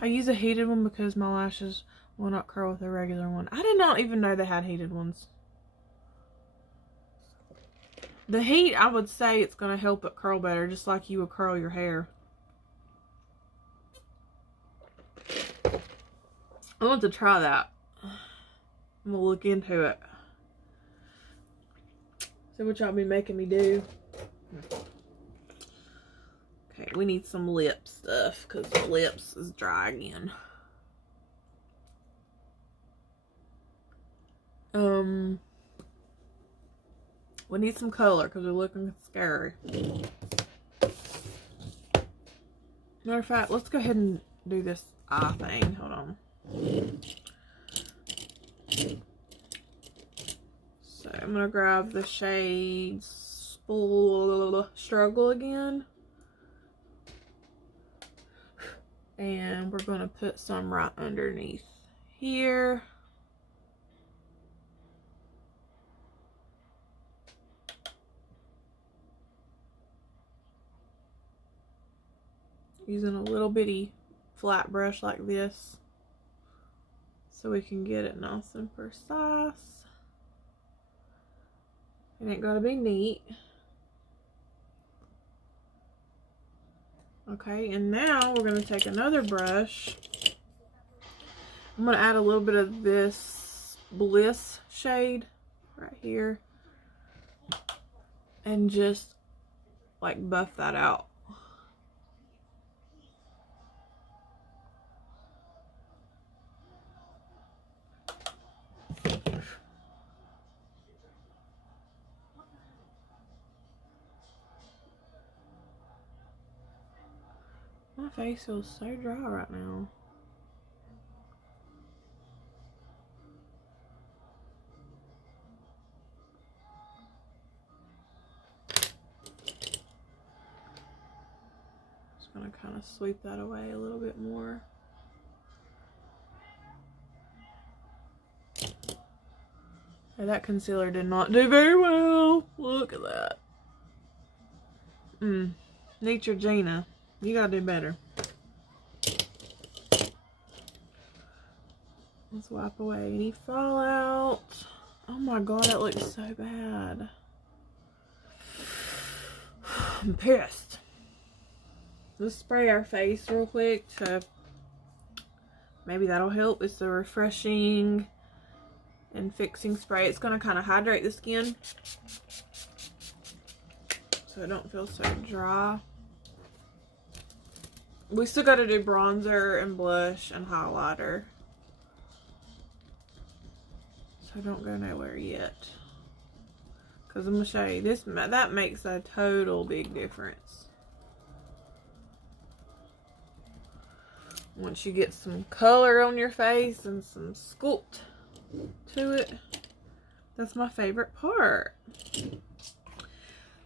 I use a heated one because my lashes will not curl with a regular one. I did not even know they had heated ones. The heat, I would say it's going to help it curl better, just like you would curl your hair. I want to try that. I'm going to look into it. See what y'all be making me do. Okay, we need some lip stuff because the lips is dry again. We need some color because we're looking scary. Matter of fact, let's go ahead and do this eye thing. Hold on. So I'm gonna grab the shade Struggle again. And we're gonna put some right underneath here. Using a little bitty flat brush like this so we can get it nice and precise. It ain't gotta be neat. Okay, and now we're gonna take another brush. I'm gonna add a little bit of this Bliss shade right here and just like buff that out. My face feels so dry right now. Just gonna kind of sweep that away a little bit more. Hey, that concealer did not do very well. Look at that. Neutrogena. You gotta do better. Let's wipe away any fallout. Oh my god, that looks so bad. I'm pissed. Let's spray our face real quick to maybe that'll help. It's a refreshing and fixing spray. It's gonna kind of hydrate the skin so it don't feel so dry. We still got to do bronzer and blush and highlighter, so don't go nowhere yet, because I'm gonna show you this. That makes a total big difference. Once you get some color on your face and some sculpt to it, that's my favorite part.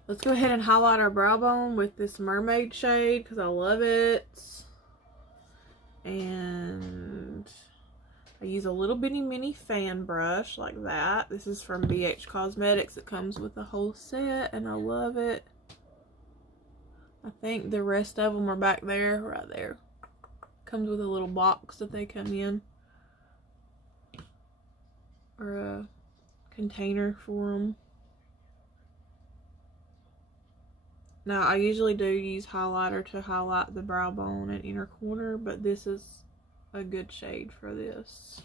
Let's go ahead and highlight our brow bone with this mermaid shade because I love it. And I use a little bitty mini fan brush like that. This is from BH Cosmetics. It comes with a whole set and I love it. I think the rest of them are back there, right there. Comes with a little box that they come in, or a container for them. Now, I usually do use highlighter to highlight the brow bone and inner corner, but this is a good shade for this.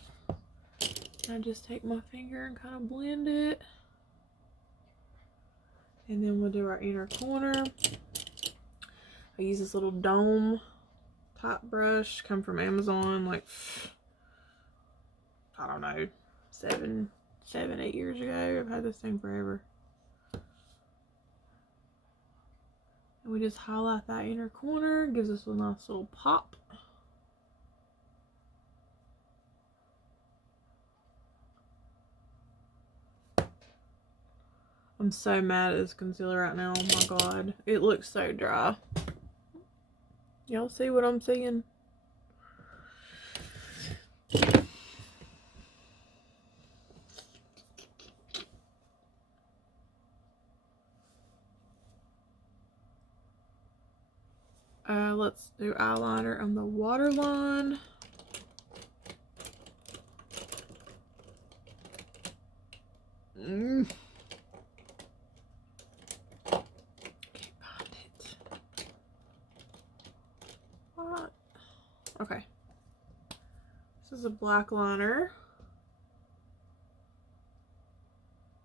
I just take my finger and kind of blend it. And then we'll do our inner corner. I use this little dome type brush, come from Amazon, like, I don't know, 8 years ago. I've had this thing forever. And we just highlight that inner corner, gives us a nice little pop. I'm so mad at this concealer right now. Oh my god. It looks so dry. Y'all see what I'm seeing? Let's do eyeliner on the waterline. Can't find it. What? Okay. This is a black liner.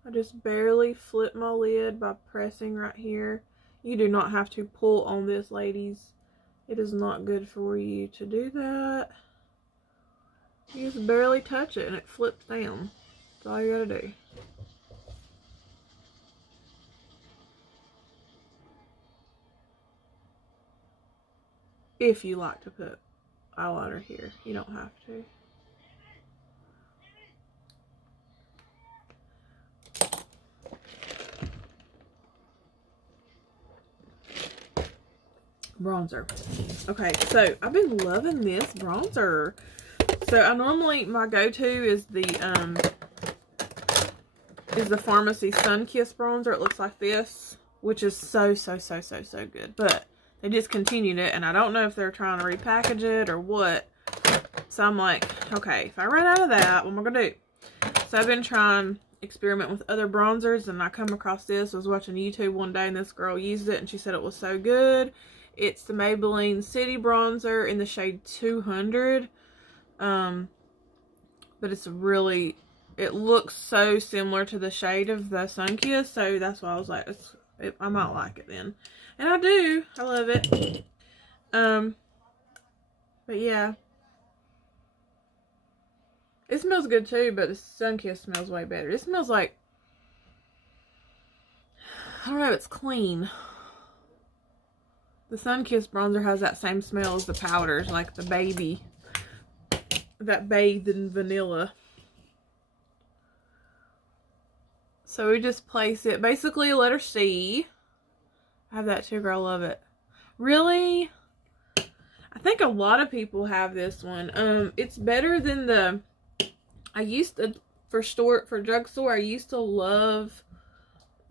I just barely flip my lid by pressing right here. You do not have to pull on this, ladies. It is not good for you to do that. You just barely touch it and it flips down. That's all you gotta do. If you like to put eyeliner here, you don't have to. Bronzer. Okay, so I've been loving this bronzer. So I normally, my go-to is the Pharmacy Sun Kiss bronzer. It looks like this, which is so good. But they discontinued it, and I don't know if they're trying to repackage it or what. So I'm like, okay, if I run out of that, what am I gonna do? So I've been trying experiment with other bronzers, and I come across this. I was watching YouTube one day, and this girl used it, and she said it was so good. It's the Maybelline City Bronzer in the shade 200. But it's really, it looks so similar to the shade of the Sunkiss, so that's why I was like, I might like it then. And I do. I love it. But yeah. It smells good too, but the Sunkiss smells way better. It smells like, I don't know, it's clean. The Sunkiss bronzer has that same smell as the powders, like the baby that bathed in vanilla. So we just place it, basically letter C. I have that too, girl, love it. Really? I think a lot of people have this one. It's better than the, I used to, for drugstore, I used to love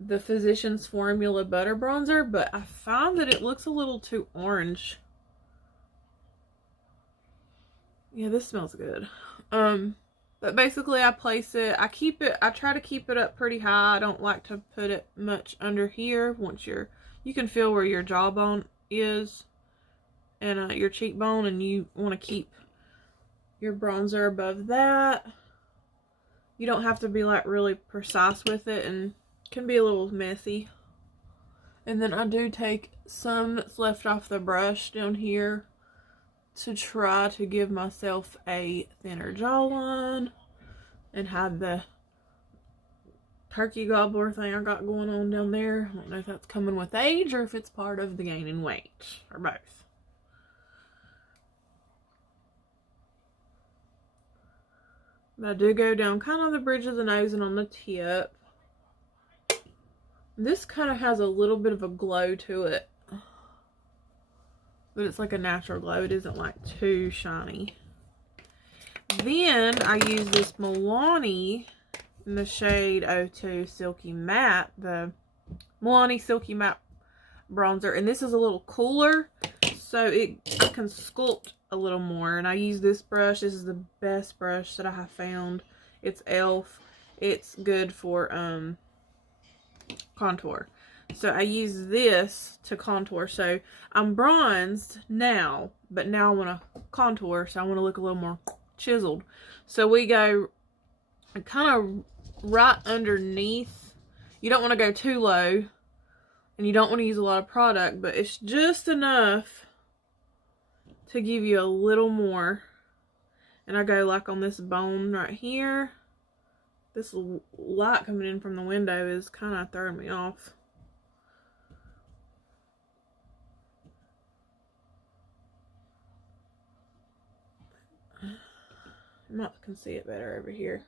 the Physicians Formula Butter Bronzer, but I find that it looks a little too orange. Yeah, this smells good. But basically I place it, I try to keep it up pretty high. I don't like to put it much under here. Once you can feel where your jawbone is and your cheekbone, and you want to keep your bronzer above that. You don't have to be like really precise with it, and can be a little messy. And then I do take some that's left off the brush down here to try to give myself a thinner jawline and hide the turkey gobbler thing I got going on down there. I don't know if that's coming with age or if it's part of the gaining weight, or both. But I do go down kind of the bridge of the nose and on the tip. This kind of has a little bit of a glow to it. But it's like a natural glow. It isn't like too shiny. Then I use this Milani in the shade 02 Silky Matte. The Milani Silky Matte bronzer. And this is a little cooler, so I can sculpt a little more. And I use this brush. This is the best brush that I have found. It's e.l.f. It's good for contour. So I use this to contour. So I'm bronzed now, but now I want to contour, so I want to look a little more chiseled. So we go kind of right underneath. You don't want to go too low, and you don't want to use a lot of product, but it's just enough to give you a little more. And I go like on this bone right here. This light coming in from the window is kind of throwing me off. I might can see it better over here.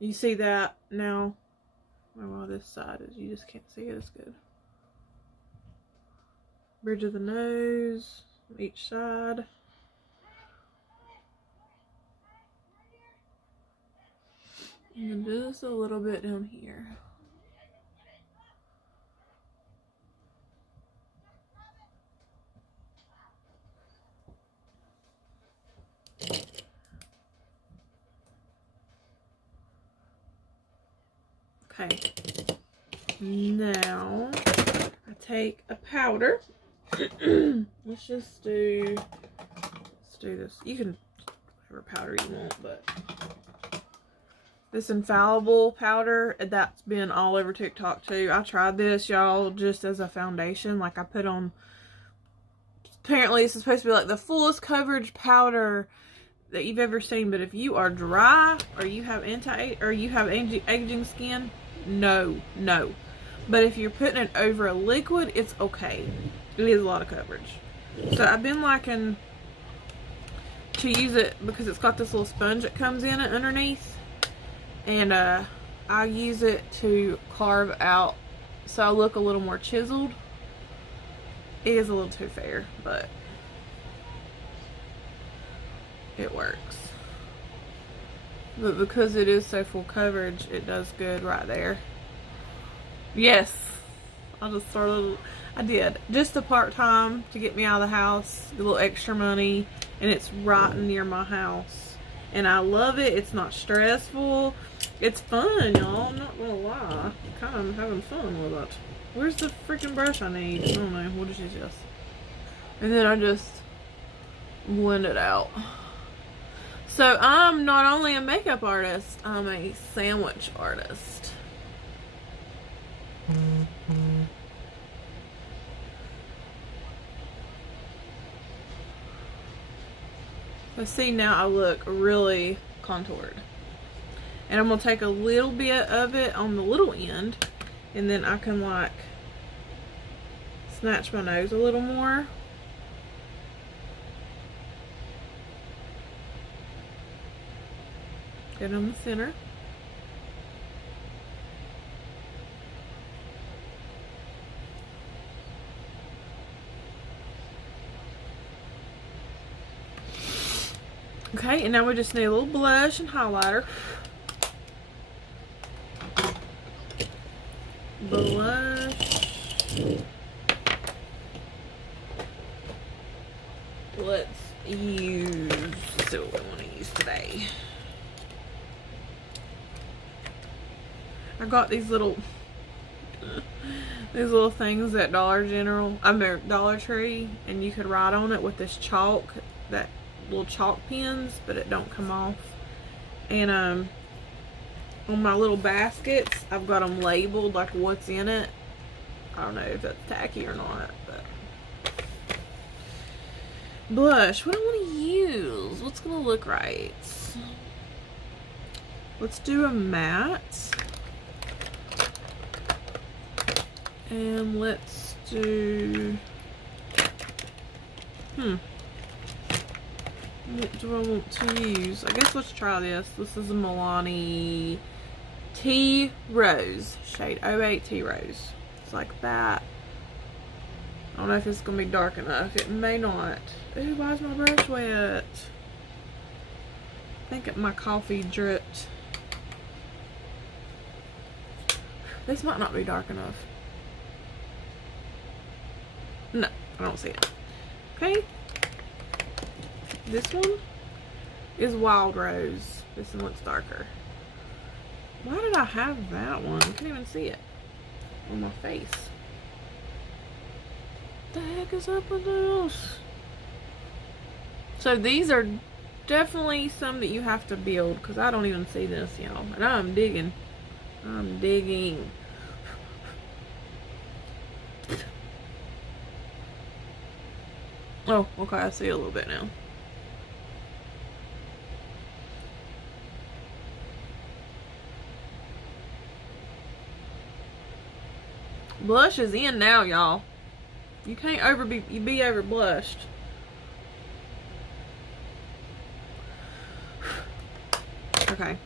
You see that now? Well, this side is, you just can't see it as good. Bridge of the nose, each side. And just a little bit down here. Okay. Now, I take a powder. Let's do this. You can whatever powder you want, but this infallible powder, that's been all over TikTok too. I tried this, y'all, just as a foundation. Like, I put on, apparently it's supposed to be like the fullest coverage powder that you've ever seen, but if you are dry or you have aging skin, no. But if you're putting it over a liquid, it's okay. It is a lot of coverage. So I've been liking to use it because it's got this little sponge that comes in it underneath, and I use it to carve out so I look a little more chiseled. It is a little too fair, but it works. But because it is so full coverage, it does good right there. Yes, I did just a part-time to get me out of the house, a little extra money, and it's right near my house, and I love it. It's not stressful. It's fun, y'all. I'm not gonna lie. Kind of having fun with it. Where's the freaking brush I need? I don't know. We'll just use this. And then I just blend it out. So I'm not only a makeup artist, I'm a sandwich artist. Let's see, now I look really contoured. And I'm going to take a little bit of it on the little end, and then I can like snatch my nose a little more. Get on the center. Okay, and now we just need a little blush and highlighter. Blush. Let's see what we want to use today. I got these little things at Dollar Tree, and you could write on it with this chalk, that little chalk pens, but it don't come off. And on my little baskets, I've got them labeled like what's in it. I don't know if that's tacky or not, but blush. What do I want to use? What's gonna look right? Let's do a matte. And let's do, what do I want to use? I guess let's try this. This is a Milani Tea Rose, shade 08 Tea Rose. It's like that. I don't know if it's going to be dark enough. It may not. Ooh, why is my brush wet? I think my coffee dripped. This might not be dark enough. No, I don't see it. Okay. This one is Wild Rose. This one looks darker. Why did I have that one? I can't even see it on my face. What the heck is up with this? So these are definitely some that you have to build, because I don't even see this, y'all. And I'm digging. I'm digging. Oh, okay, I see a little bit now. Blush is in now, y'all. You can't be over blushed. Okay.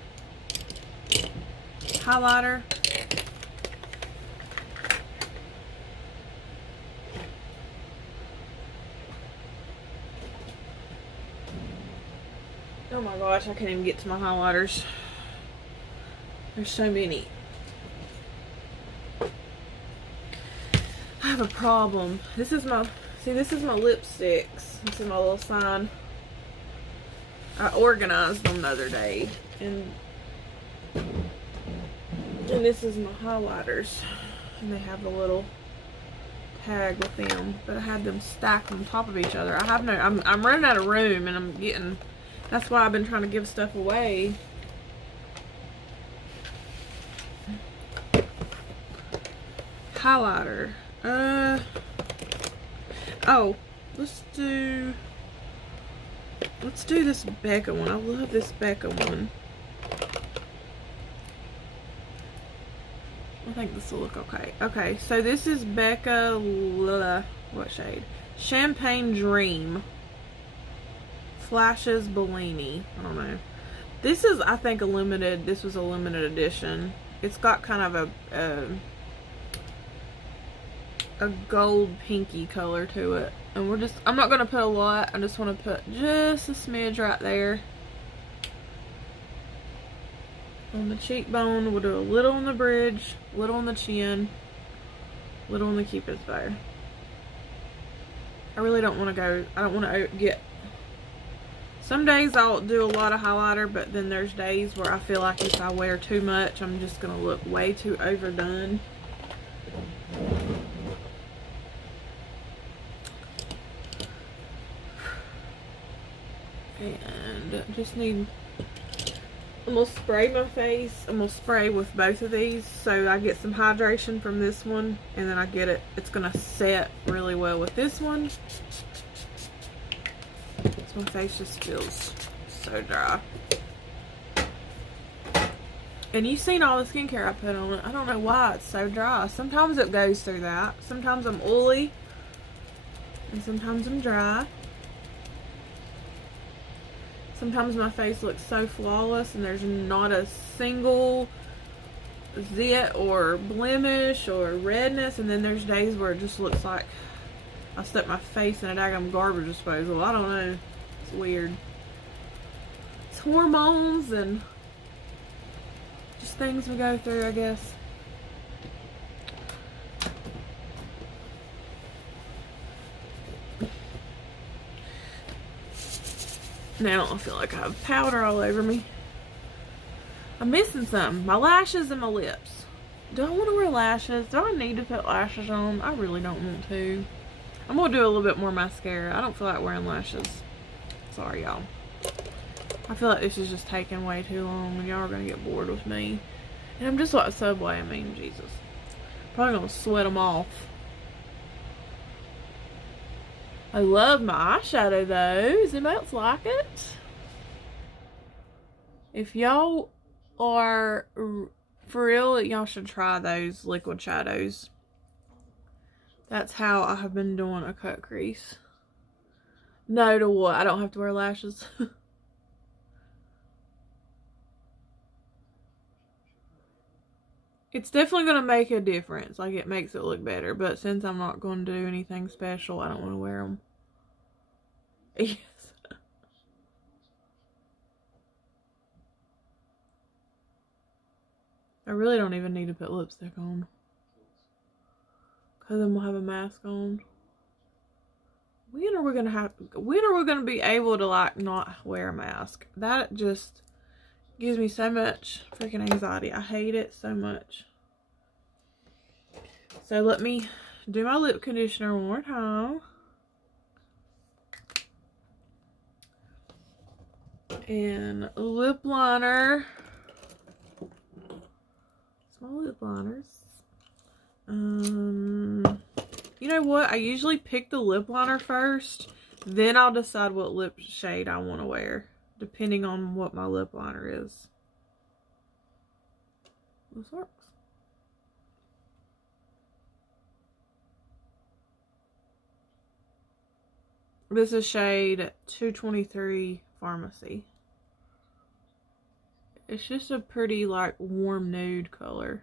highlighter. Oh my gosh, I can't even get to my highlighters. There's so many. I have a problem. This is my lipsticks. This is my little sign. I organized them the other day, and this is my highlighters, and they have a little tag with them, but I had them stacked on top of each other. I'm running out of room, and that's why I've been trying to give stuff away. Highlighter. Oh, let's do this Becca one. I love this Becca one. I think this will look okay. Okay, so this is Becca, what shade? Champagne Dream. Flashes Bellini. I don't know. This is, I think, this was a limited edition. It's got kind of a gold pinky color to it. And I'm not going to put a lot. I just want to put just a smidge right there. On the cheekbone, we'll do a little on the bridge, a little on the chin, a little on the cupid's bow. I really don't want to I don't want to get, some days I'll do a lot of highlighter, but then there's days where I feel like if I wear too much, I'm just going to look way too overdone. And just need, I'm going to spray my face. I'm going to spray with both of these so I get some hydration from this one, and then it's going to set really well with this one. So my face just feels so dry. And you've seen all the skincare I put on it. I don't know why it's so dry. Sometimes it goes through that. Sometimes I'm oily, and sometimes I'm dry. Sometimes my face looks so flawless and there's not a single zit or blemish or redness, and then there's days where it just looks like I stuck my face in a daggum garbage disposal. I don't know. It's weird. It's hormones and just things we go through, I guess. Now I feel like I have powder all over me. I'm missing something. My lashes and my lips. Do I want to wear lashes? Do I need to put lashes on? I really don't want to. I'm going to do a little bit more mascara. I don't feel like wearing lashes. Sorry, y'all. I feel like this is just taking way too long and y'all are going to get bored with me. And I'm just like Subway. I mean, Jesus. Probably going to sweat them off. I love my eyeshadow though. Does anybody else like it? If y'all are for real, y'all should try those liquid shadows. That's how I have been doing a cut crease. No to what? I don't have to wear lashes. It's definitely going to make a difference. Like, it makes it look better. But since I'm not going to do anything special, I don't want to wear them. Yes. I really don't even need to put lipstick on. Because then we'll have a mask on. When are we going to be able to, like, not wear a mask? That just gives me so much freaking anxiety. I hate it so much. So let me do my lip conditioner one more time. And lip liner. Small lip liners. You know what? I usually pick the lip liner first. Then I'll decide what lip shade I want to wear. Depending on what my lip liner is. This works. This is shade 223 Pharmacy. It's just a pretty, like, warm nude color.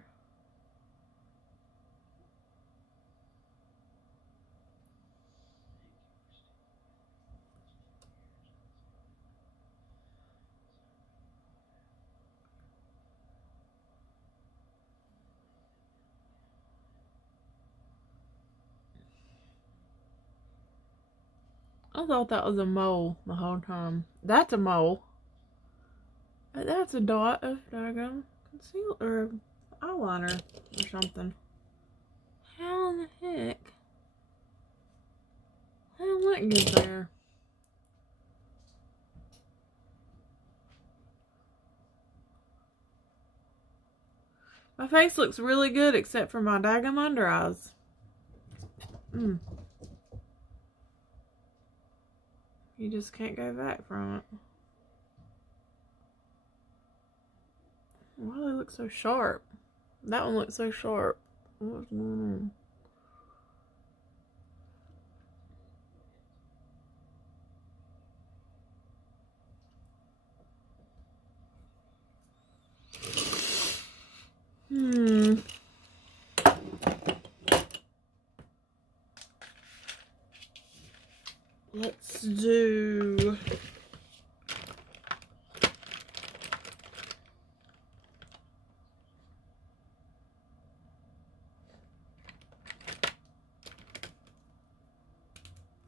I thought that was a mole the whole time. That's a mole. That's a dot of daggum concealer or eyeliner or something. How in the heck? How did that get there? My face looks really good except for my daggum under eyes. You just can't go back from it. Why do they look so sharp? That one looks so sharp. What's going on? Let's do...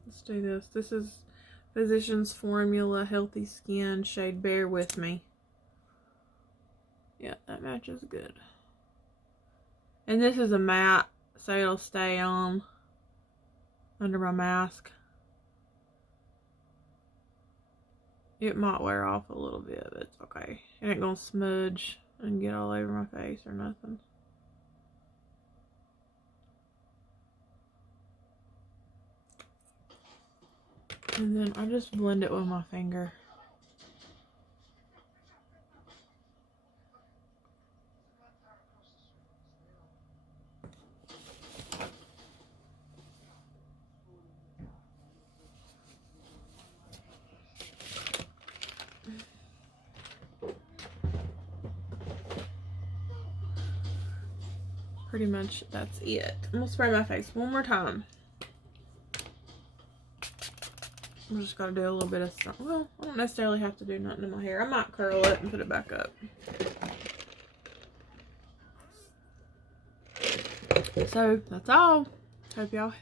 Let's do this. This is Physicians Formula Healthy Skin shade Bear With Me. Yeah, that matches good. And this is a matte, so it'll stay on under my mask. It might wear off a little bit, but it's okay. It ain't gonna smudge and get all over my face or nothing. And then I just blend it with my finger. Pretty much that's it. I'm gonna spray my face one more time. I'm just gonna do a little bit of something. Well, I don't necessarily have to do nothing to my hair. I might curl it and put it back up. So that's all. Hope y'all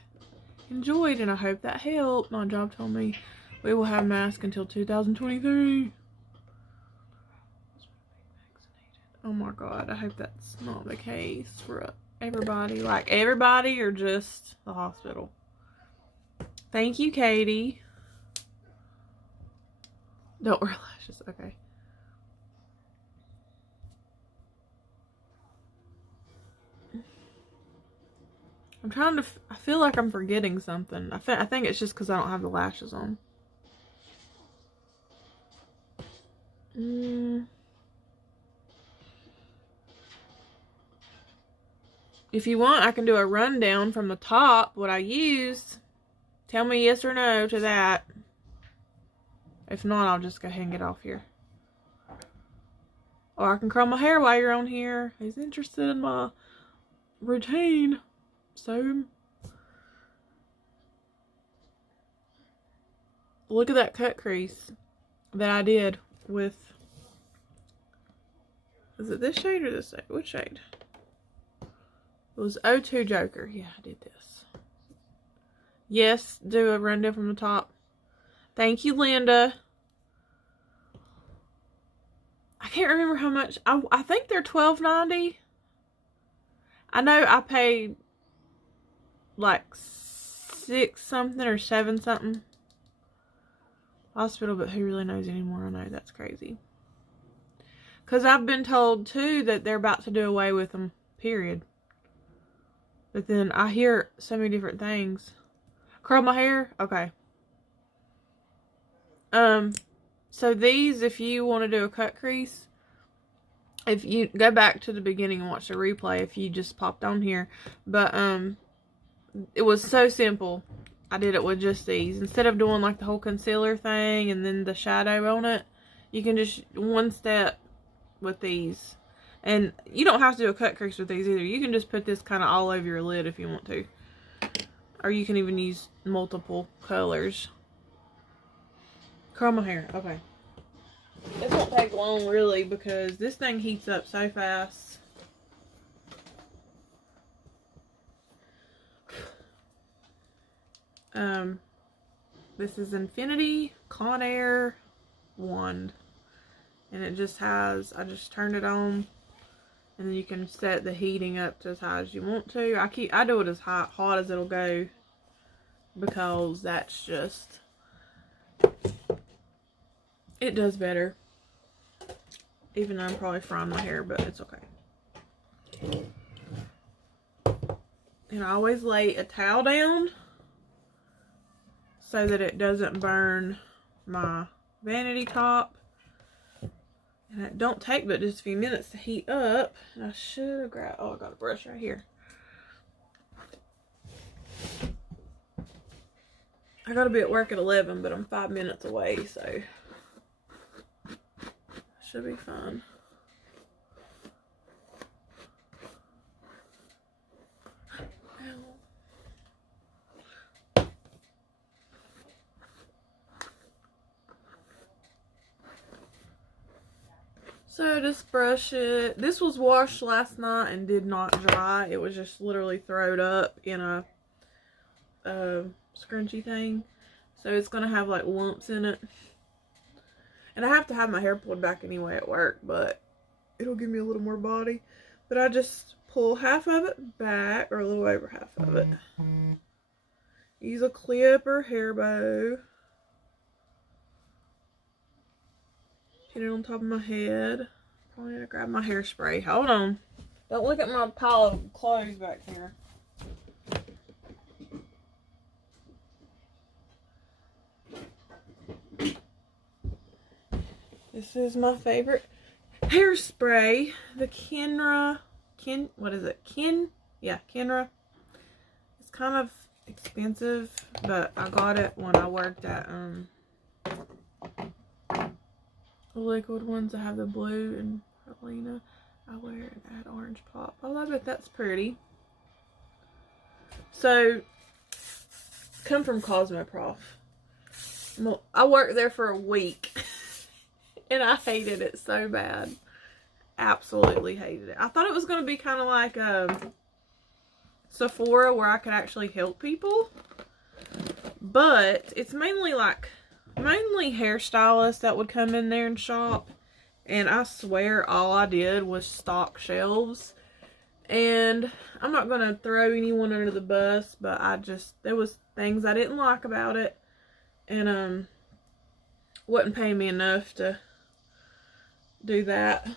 enjoyed, and I hope that helped. My job told me we will have masks until 2023. Oh my god, I hope that's not the case for everybody. Like everybody or just the hospital. Thank you, Katie. Don't wear lashes. Okay. I'm trying to... I feel like I'm forgetting something. I think it's just because I don't have the lashes on. If you want, I can do a rundown from the top, what I use. Tell me yes or no to that. If not, I'll just go ahead and get off here. Or I can curl my hair while you're on here. Who's interested in my routine? So, look at that cut crease that I did with... Is it this shade or this shade? Which shade? It was O2 Joker. Yeah, I did this. Yes, do a rundown from the top. Thank you, Linda. I can't remember how much. I think they're $12.90. I know I paid like $6 something or $7 something. Hospital, but who really knows anymore? I know that's crazy. Because I've been told too that they're about to do away with them. Period. But then I hear so many different things. Curl my hair? Okay. So these, if you want to do a cut crease, if you go back to the beginning and watch the replay, if you just popped on here, but it was so simple. I did it with just these. Instead of doing like the whole concealer thing and then the shadow on it, you can just one step with these. And you don't have to do a cut crease with these either. You can just put this kind of all over your lid if you want to. Or you can even use multiple colors. Curl my hair. Okay. This won't take long really because this thing heats up so fast. This is Infinity Conair wand. And it just has, I just turned it on. And then you can set the heating up to as high as you want to. I do it as hot as it'll go. Because that's just, it does better. Even though I'm probably frying my hair, but it's okay. And I always lay a towel down so that it doesn't burn my vanity top. And it don't take but just a few minutes to heat up. And I should have grabbed, oh, I got a brush right here. I gotta be at work at 11, but I'm 5 minutes away, so should be fine. So just brush it. This was washed last night and did not dry. It was just literally thrown up in a scrunchy thing. So it's going to have like lumps in it. And I have to have my hair pulled back anyway at work, but it'll give me a little more body. But I just pull half of it back, or a little over half of it. Use a clip or hair bow. Get it on top of my head. Probably need to grab my hairspray. Hold on. Don't look at my pile of clothes back here. This is my favorite hairspray. The Kenra. What is it? Kenra. It's kind of expensive, but I got it when I worked at the liquid ones. I have the blue and Helena. I wear an add orange pop. I love it. That's pretty. So, come from Cosmoprof. Well, I worked there for a week. And I hated it so bad. Absolutely hated it. I thought it was going to be kind of like Sephora where I could actually help people. But it's mainly hairstylists that would come in there and shop. And I swear all I did was stock shelves. And I'm not going to throw anyone under the bus, but there was things I didn't like about it. And wasn't paying me enough to do that.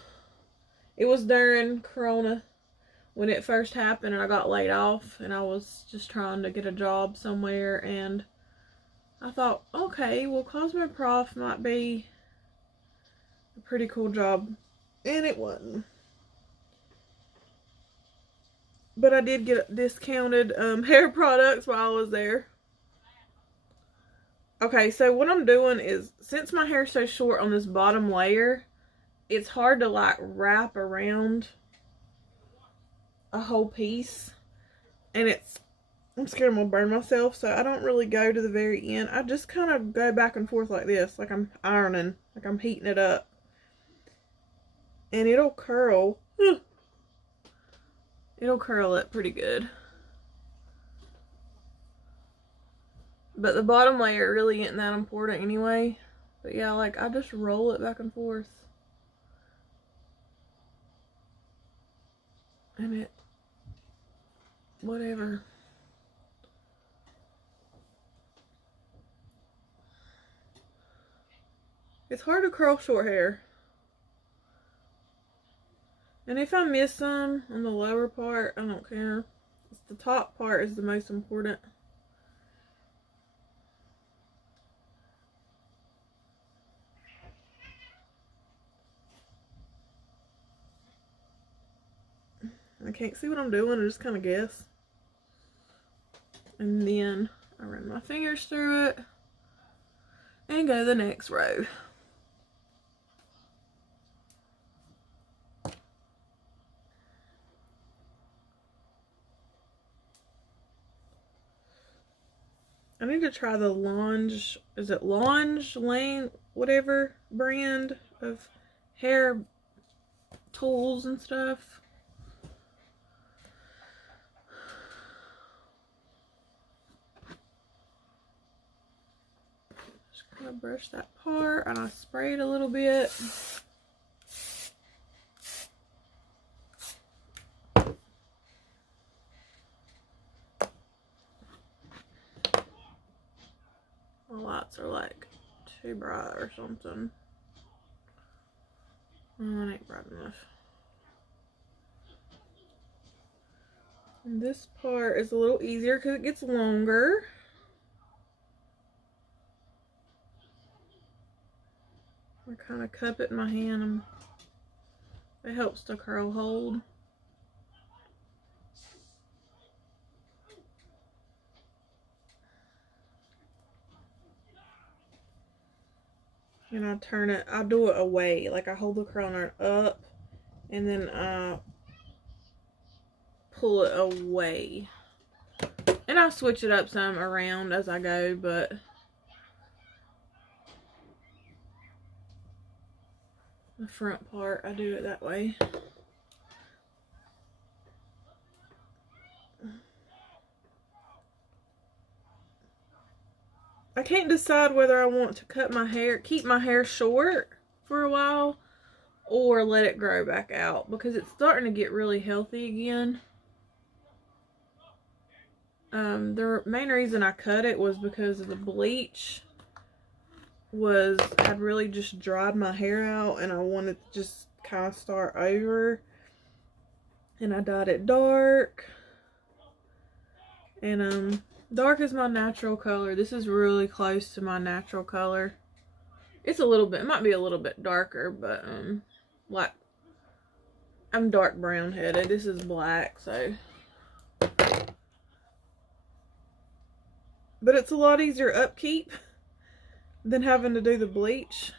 It was during Corona when it first happened and I got laid off. And I was just trying to get a job somewhere, and I thought, okay, well, Cosmoprof might be a pretty cool job. And it wasn't. But I did get discounted hair products while I was there. Okay, so what I'm doing is, since my hair's so short on this bottom layer, it's hard to like wrap around a whole piece. And I'm scared I'm going to burn myself, so I don't really go to the very end. I just kind of go back and forth like this, like I'm ironing, like I'm heating it up. And it'll curl. It'll curl it pretty good. But the bottom layer really isn't that important anyway. But yeah, like I just roll it back and forth. And it, whatever. It's hard to curl short hair. And if I miss some on the lower part, I don't care. It's the top part is the most important. I can't see what I'm doing, I just kind of guess. And then I run my fingers through it and go to the next row. need to try the Longe, is it Longe Lane, whatever brand of hair tools and stuff. Just kind of brush that part, and I sprayed a little bit. My lights are like too bright or something. Oh, it ain't bright enough. And this part is a little easier because it gets longer. I kind of cup it in my hand and it helps the curl hold. And I turn it, I do it away. Like I hold the curl iron up and then I pull it away. And I switch it up some around as I go, but the front part, I do it that way. I can't decide whether I want to cut my hair, keep my hair short for a while, or let it grow back out because it's starting to get really healthy again. The main reason I cut it was because of the bleach had really just dried my hair out and I wanted to just kind of start over. And I dyed it dark. And dark is my natural color. This is really close to my natural color. It's a little bit, it might be a little bit darker, but like I'm dark brown headed. This is black, so. But it's a lot easier upkeep than having to do the bleach.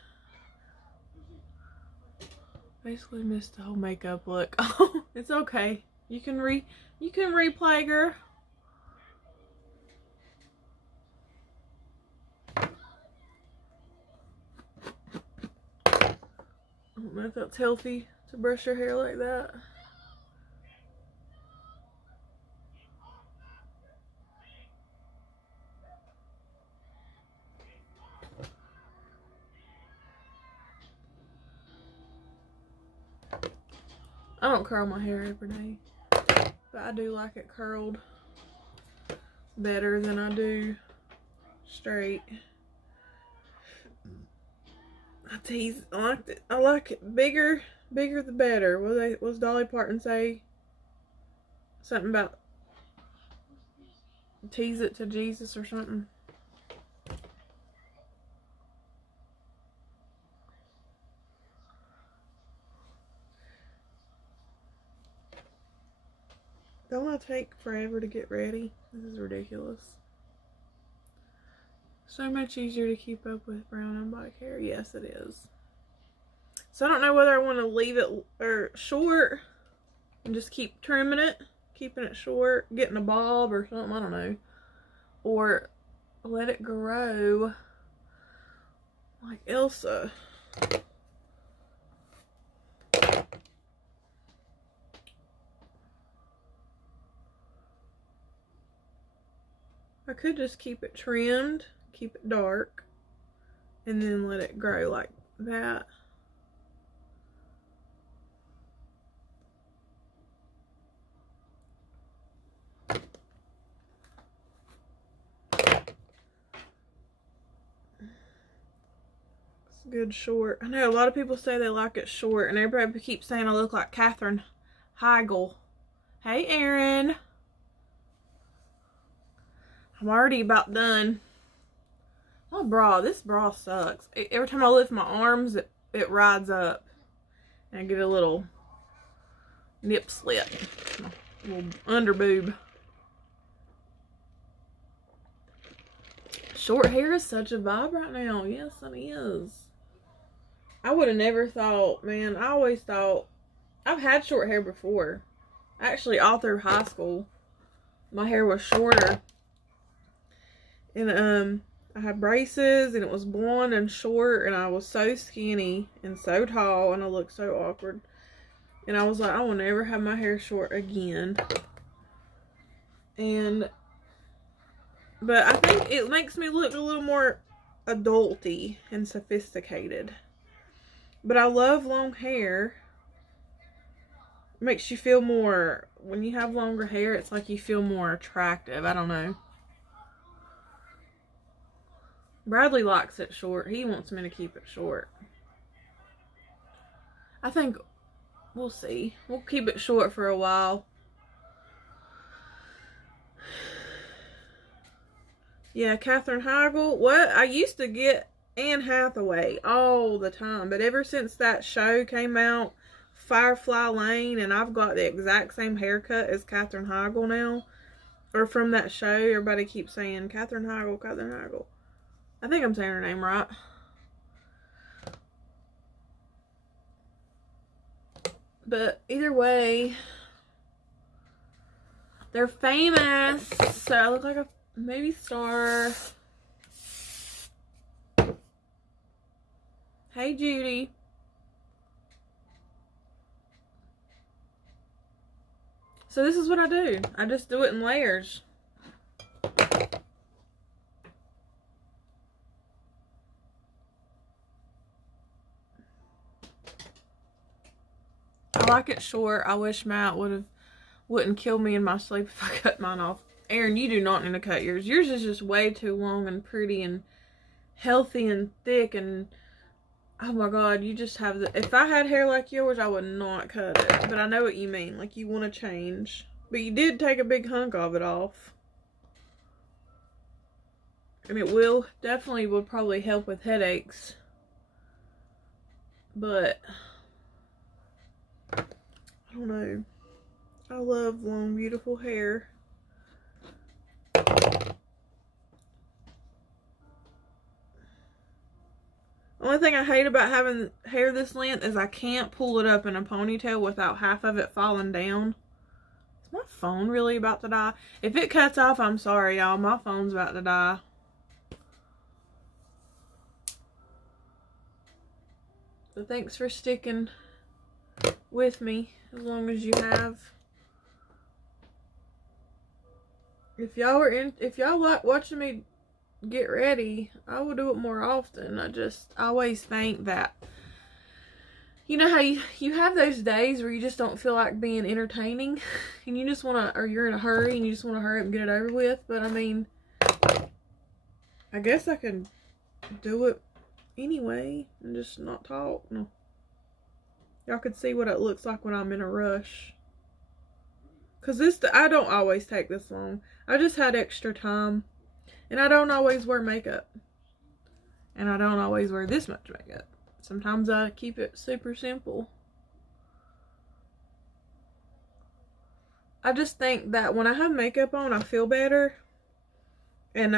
Basically missed the whole makeup look. Oh, it's okay. You can replay, girl. I don't know if that's healthy to brush your hair like that. I don't curl my hair every day, but I do like it curled better than I do straight. I like it bigger the better. What was Dolly Parton say? Something about tease it to Jesus or something. Don't I take forever to get ready? This is ridiculous. So much easier to keep up with brown and black hair. Yes, it is. So I don't know whether I want to leave it short and just keep trimming it, keeping it short, getting a bob or something, I don't know. Or let it grow like Elsa. I could just keep it trimmed, keep it dark, and then let it grow like that. It's good short. I know a lot of people say they like it short, and everybody keeps saying I look like Katherine Heigl. Hey, Erin. I'm already about done. My bra, this bra sucks. Every time I lift my arms, it rides up. And I get a little nip slip. A little under boob. Short hair is such a vibe right now. Yes, it is. I would have never thought, man, I always thought, I've had short hair before. Actually, all through high school, my hair was shorter. And I had braces, and it was blonde and short, and I was so skinny and so tall, and I looked so awkward. And I was like, I will never have my hair short again. But I think it makes me look a little more adulty and sophisticated. But I love long hair. It makes you feel more, when you have longer hair, it's like you feel more attractive. I don't know. Bradley likes it short. He wants me to keep it short. I think we'll see. We'll keep it short for a while. Yeah, Katherine Heigl. What? I used to get Anne Hathaway all the time, but ever since that show came out, Firefly Lane, and I've got the exact same haircut as Katherine Heigl now, or from that show, everybody keeps saying Katherine Heigl, Katherine Heigl. I think I'm saying her name right. But either way, they're famous, so I look like a movie star. Hey, Judy. So this is what I do. I just do it in layers. I like it short. I wish Matt wouldn't kill me in my sleep if I cut mine off. Aaron, you do not need to cut yours. Yours is just way too long and pretty and healthy and thick, and oh my god, you just have the... If I had hair like yours, I would not cut it. But I know what you mean. Like, you want to change. But you did take a big hunk of it off. And it definitely will probably help with headaches. But I don't know. I love long, beautiful hair. Only thing I hate about having hair this length is I can't pull it up in a ponytail without half of it falling down. Is my phone really about to die? If it cuts off, I'm sorry, y'all. My phone's about to die. So thanks for sticking with me as long as you have. If y'all like watching me get ready, I will do it more often. I always think that, you know how you have those days where you just don't feel like being entertaining and you just want to, or you're in a hurry and you just want to hurry up and get it over with. But I mean, I guess I can do it anyway and just not talk. No. Y'all could see what it looks like when I'm in a rush. Because I don't always take this long. I just had extra time. And I don't always wear makeup. And I don't always wear this much makeup. Sometimes I keep it super simple. I just think that when I have makeup on, I feel better. And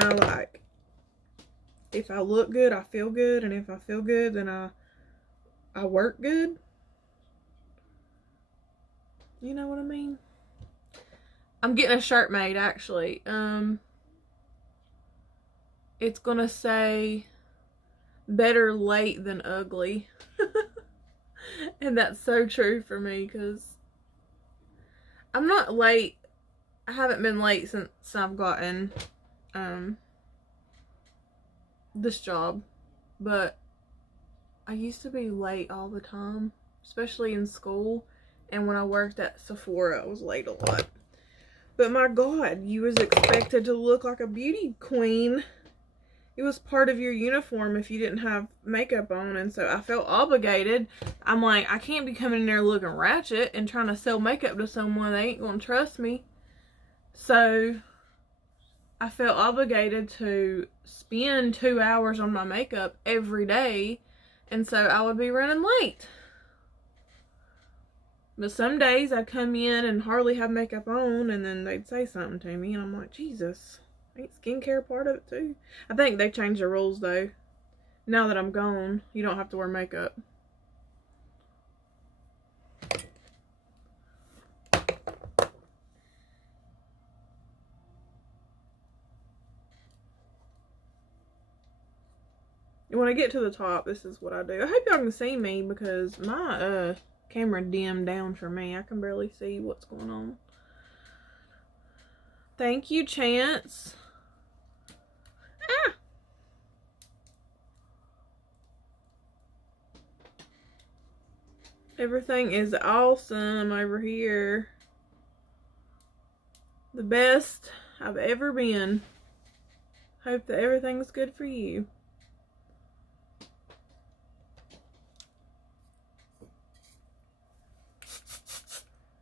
if I look good, I feel good. And if I feel good, then I work good. You know what I mean? I'm getting a shirt made, actually. It's gonna say better late than ugly. And that's so true for me, because I'm not late. I haven't been late since I've gotten this job, but I used to be late all the time, especially in school. And when I worked at Sephora, I was late a lot. But my God, you was expected to look like a beauty queen. It was part of your uniform if you didn't have makeup on. And so I felt obligated. I'm like, I can't be coming in there looking ratchet and trying to sell makeup to someone. They ain't going to trust me. So I felt obligated to spend 2 hours on my makeup every day. And so I would be running late. But some days I'd come in and hardly have makeup on, and then they'd say something to me, and I'm like, Jesus, ain't skincare part of it too? I think they changed the rules though. Now that I'm gone, you don't have to wear makeup. when I get to the top, this is what I do. I hope y'all can see me because my camera dimmed down for me. I can barely see what's going on. Thank you, Chance. Ah! Everything is awesome over here. The best I've ever been. Hope that everything's good for you.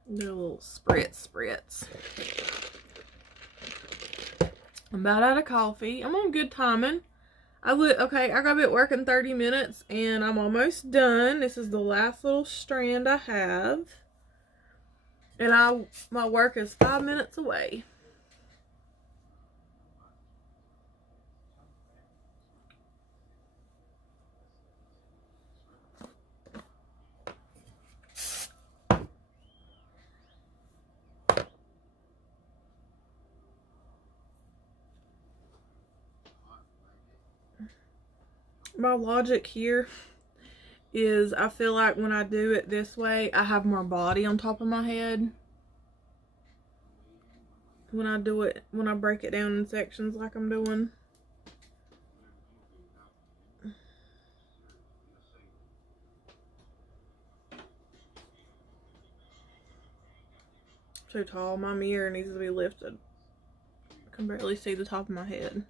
Do a little spritz. I'm about out of coffee. I'm on good timing. Okay, I gotta be at work in 30 minutes and I'm almost done. This is the last little strand I have. And my work is 5 minutes away. My logic here is I feel like when I do it this way, I have more body on top of my head. When I do it, when I break it down in sections like I'm doing. Too tall. My mirror needs to be lifted. I can barely see the top of my head.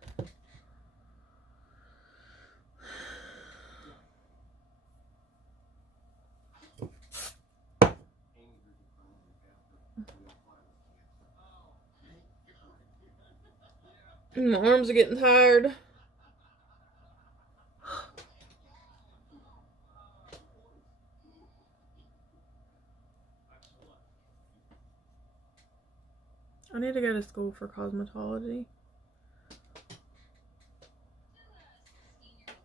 My arms are getting tired. I need to go to school for cosmetology.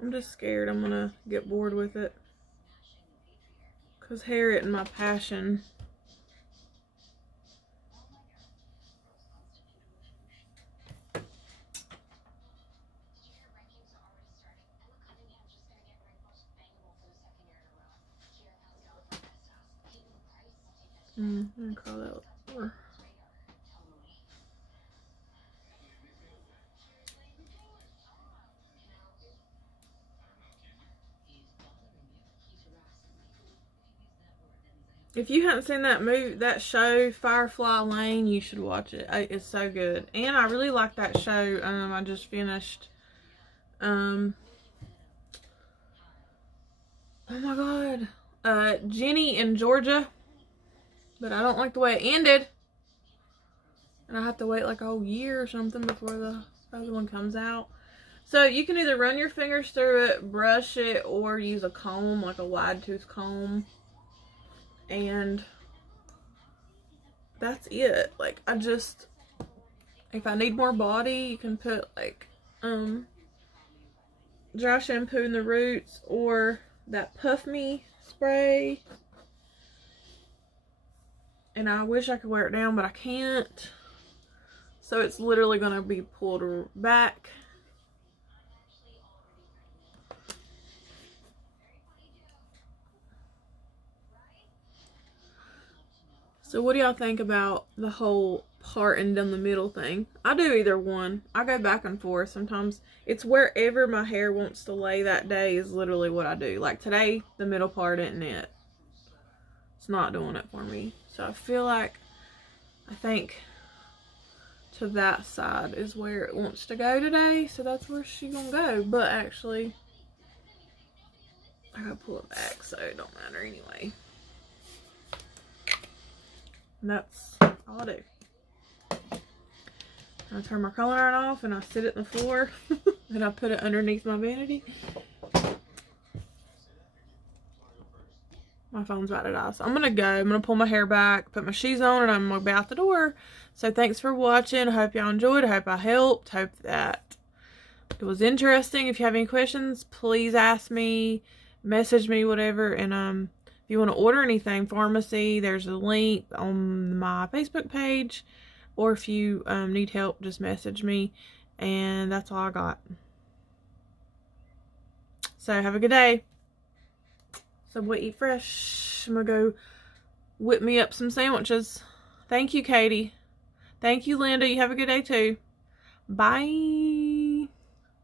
I'm just scared I'm gonna get bored with it. Cause hair isn't my passion. I'm gonna call that more. If you haven't seen that show, Firefly Lane, you should watch it. It's so good. And I really like that show. I just finished. Oh my god. Jenny in Georgia. But I don't like the way it ended. And I have to wait like a whole year or something before the other one comes out. So you can either run your fingers through it, brush it, or use a comb, like a wide tooth comb. And that's it. Like, if I need more body, you can put like dry shampoo in the roots or that Puff Me spray. And I wish I could wear it down, but I can't. So it's literally going to be pulled back. So what do y'all think about the whole parting down the middle thing? I do either one. I go back and forth. Sometimes it's wherever my hair wants to lay that day is literally what I do. Like today, the middle part isn't it. It's not doing it for me. So I think to that side is where it wants to go today. So that's where she's gonna go. But actually, I gotta pull it back so it don't matter anyway. And that's all I do. I turn my curling iron off and I sit it on the floor and I put it underneath my vanity. My phone's about to die, so I'm gonna go. I'm gonna pull my hair back, put my shoes on, and I'm gonna be out the door. So thanks for watching. I hope y'all enjoyed. I hope I helped. Hope that it was interesting. If you have any questions, please ask me, message me, whatever. And if you want to order anything, pharmacy, there's a link on my Facebook page. Or if you need help, just message me. And that's all I got. So have a good day. Subway Eat Fresh. I'm going to go whip me up some sandwiches. Thank you, Katie. Thank you, Linda. You have a good day too. Bye.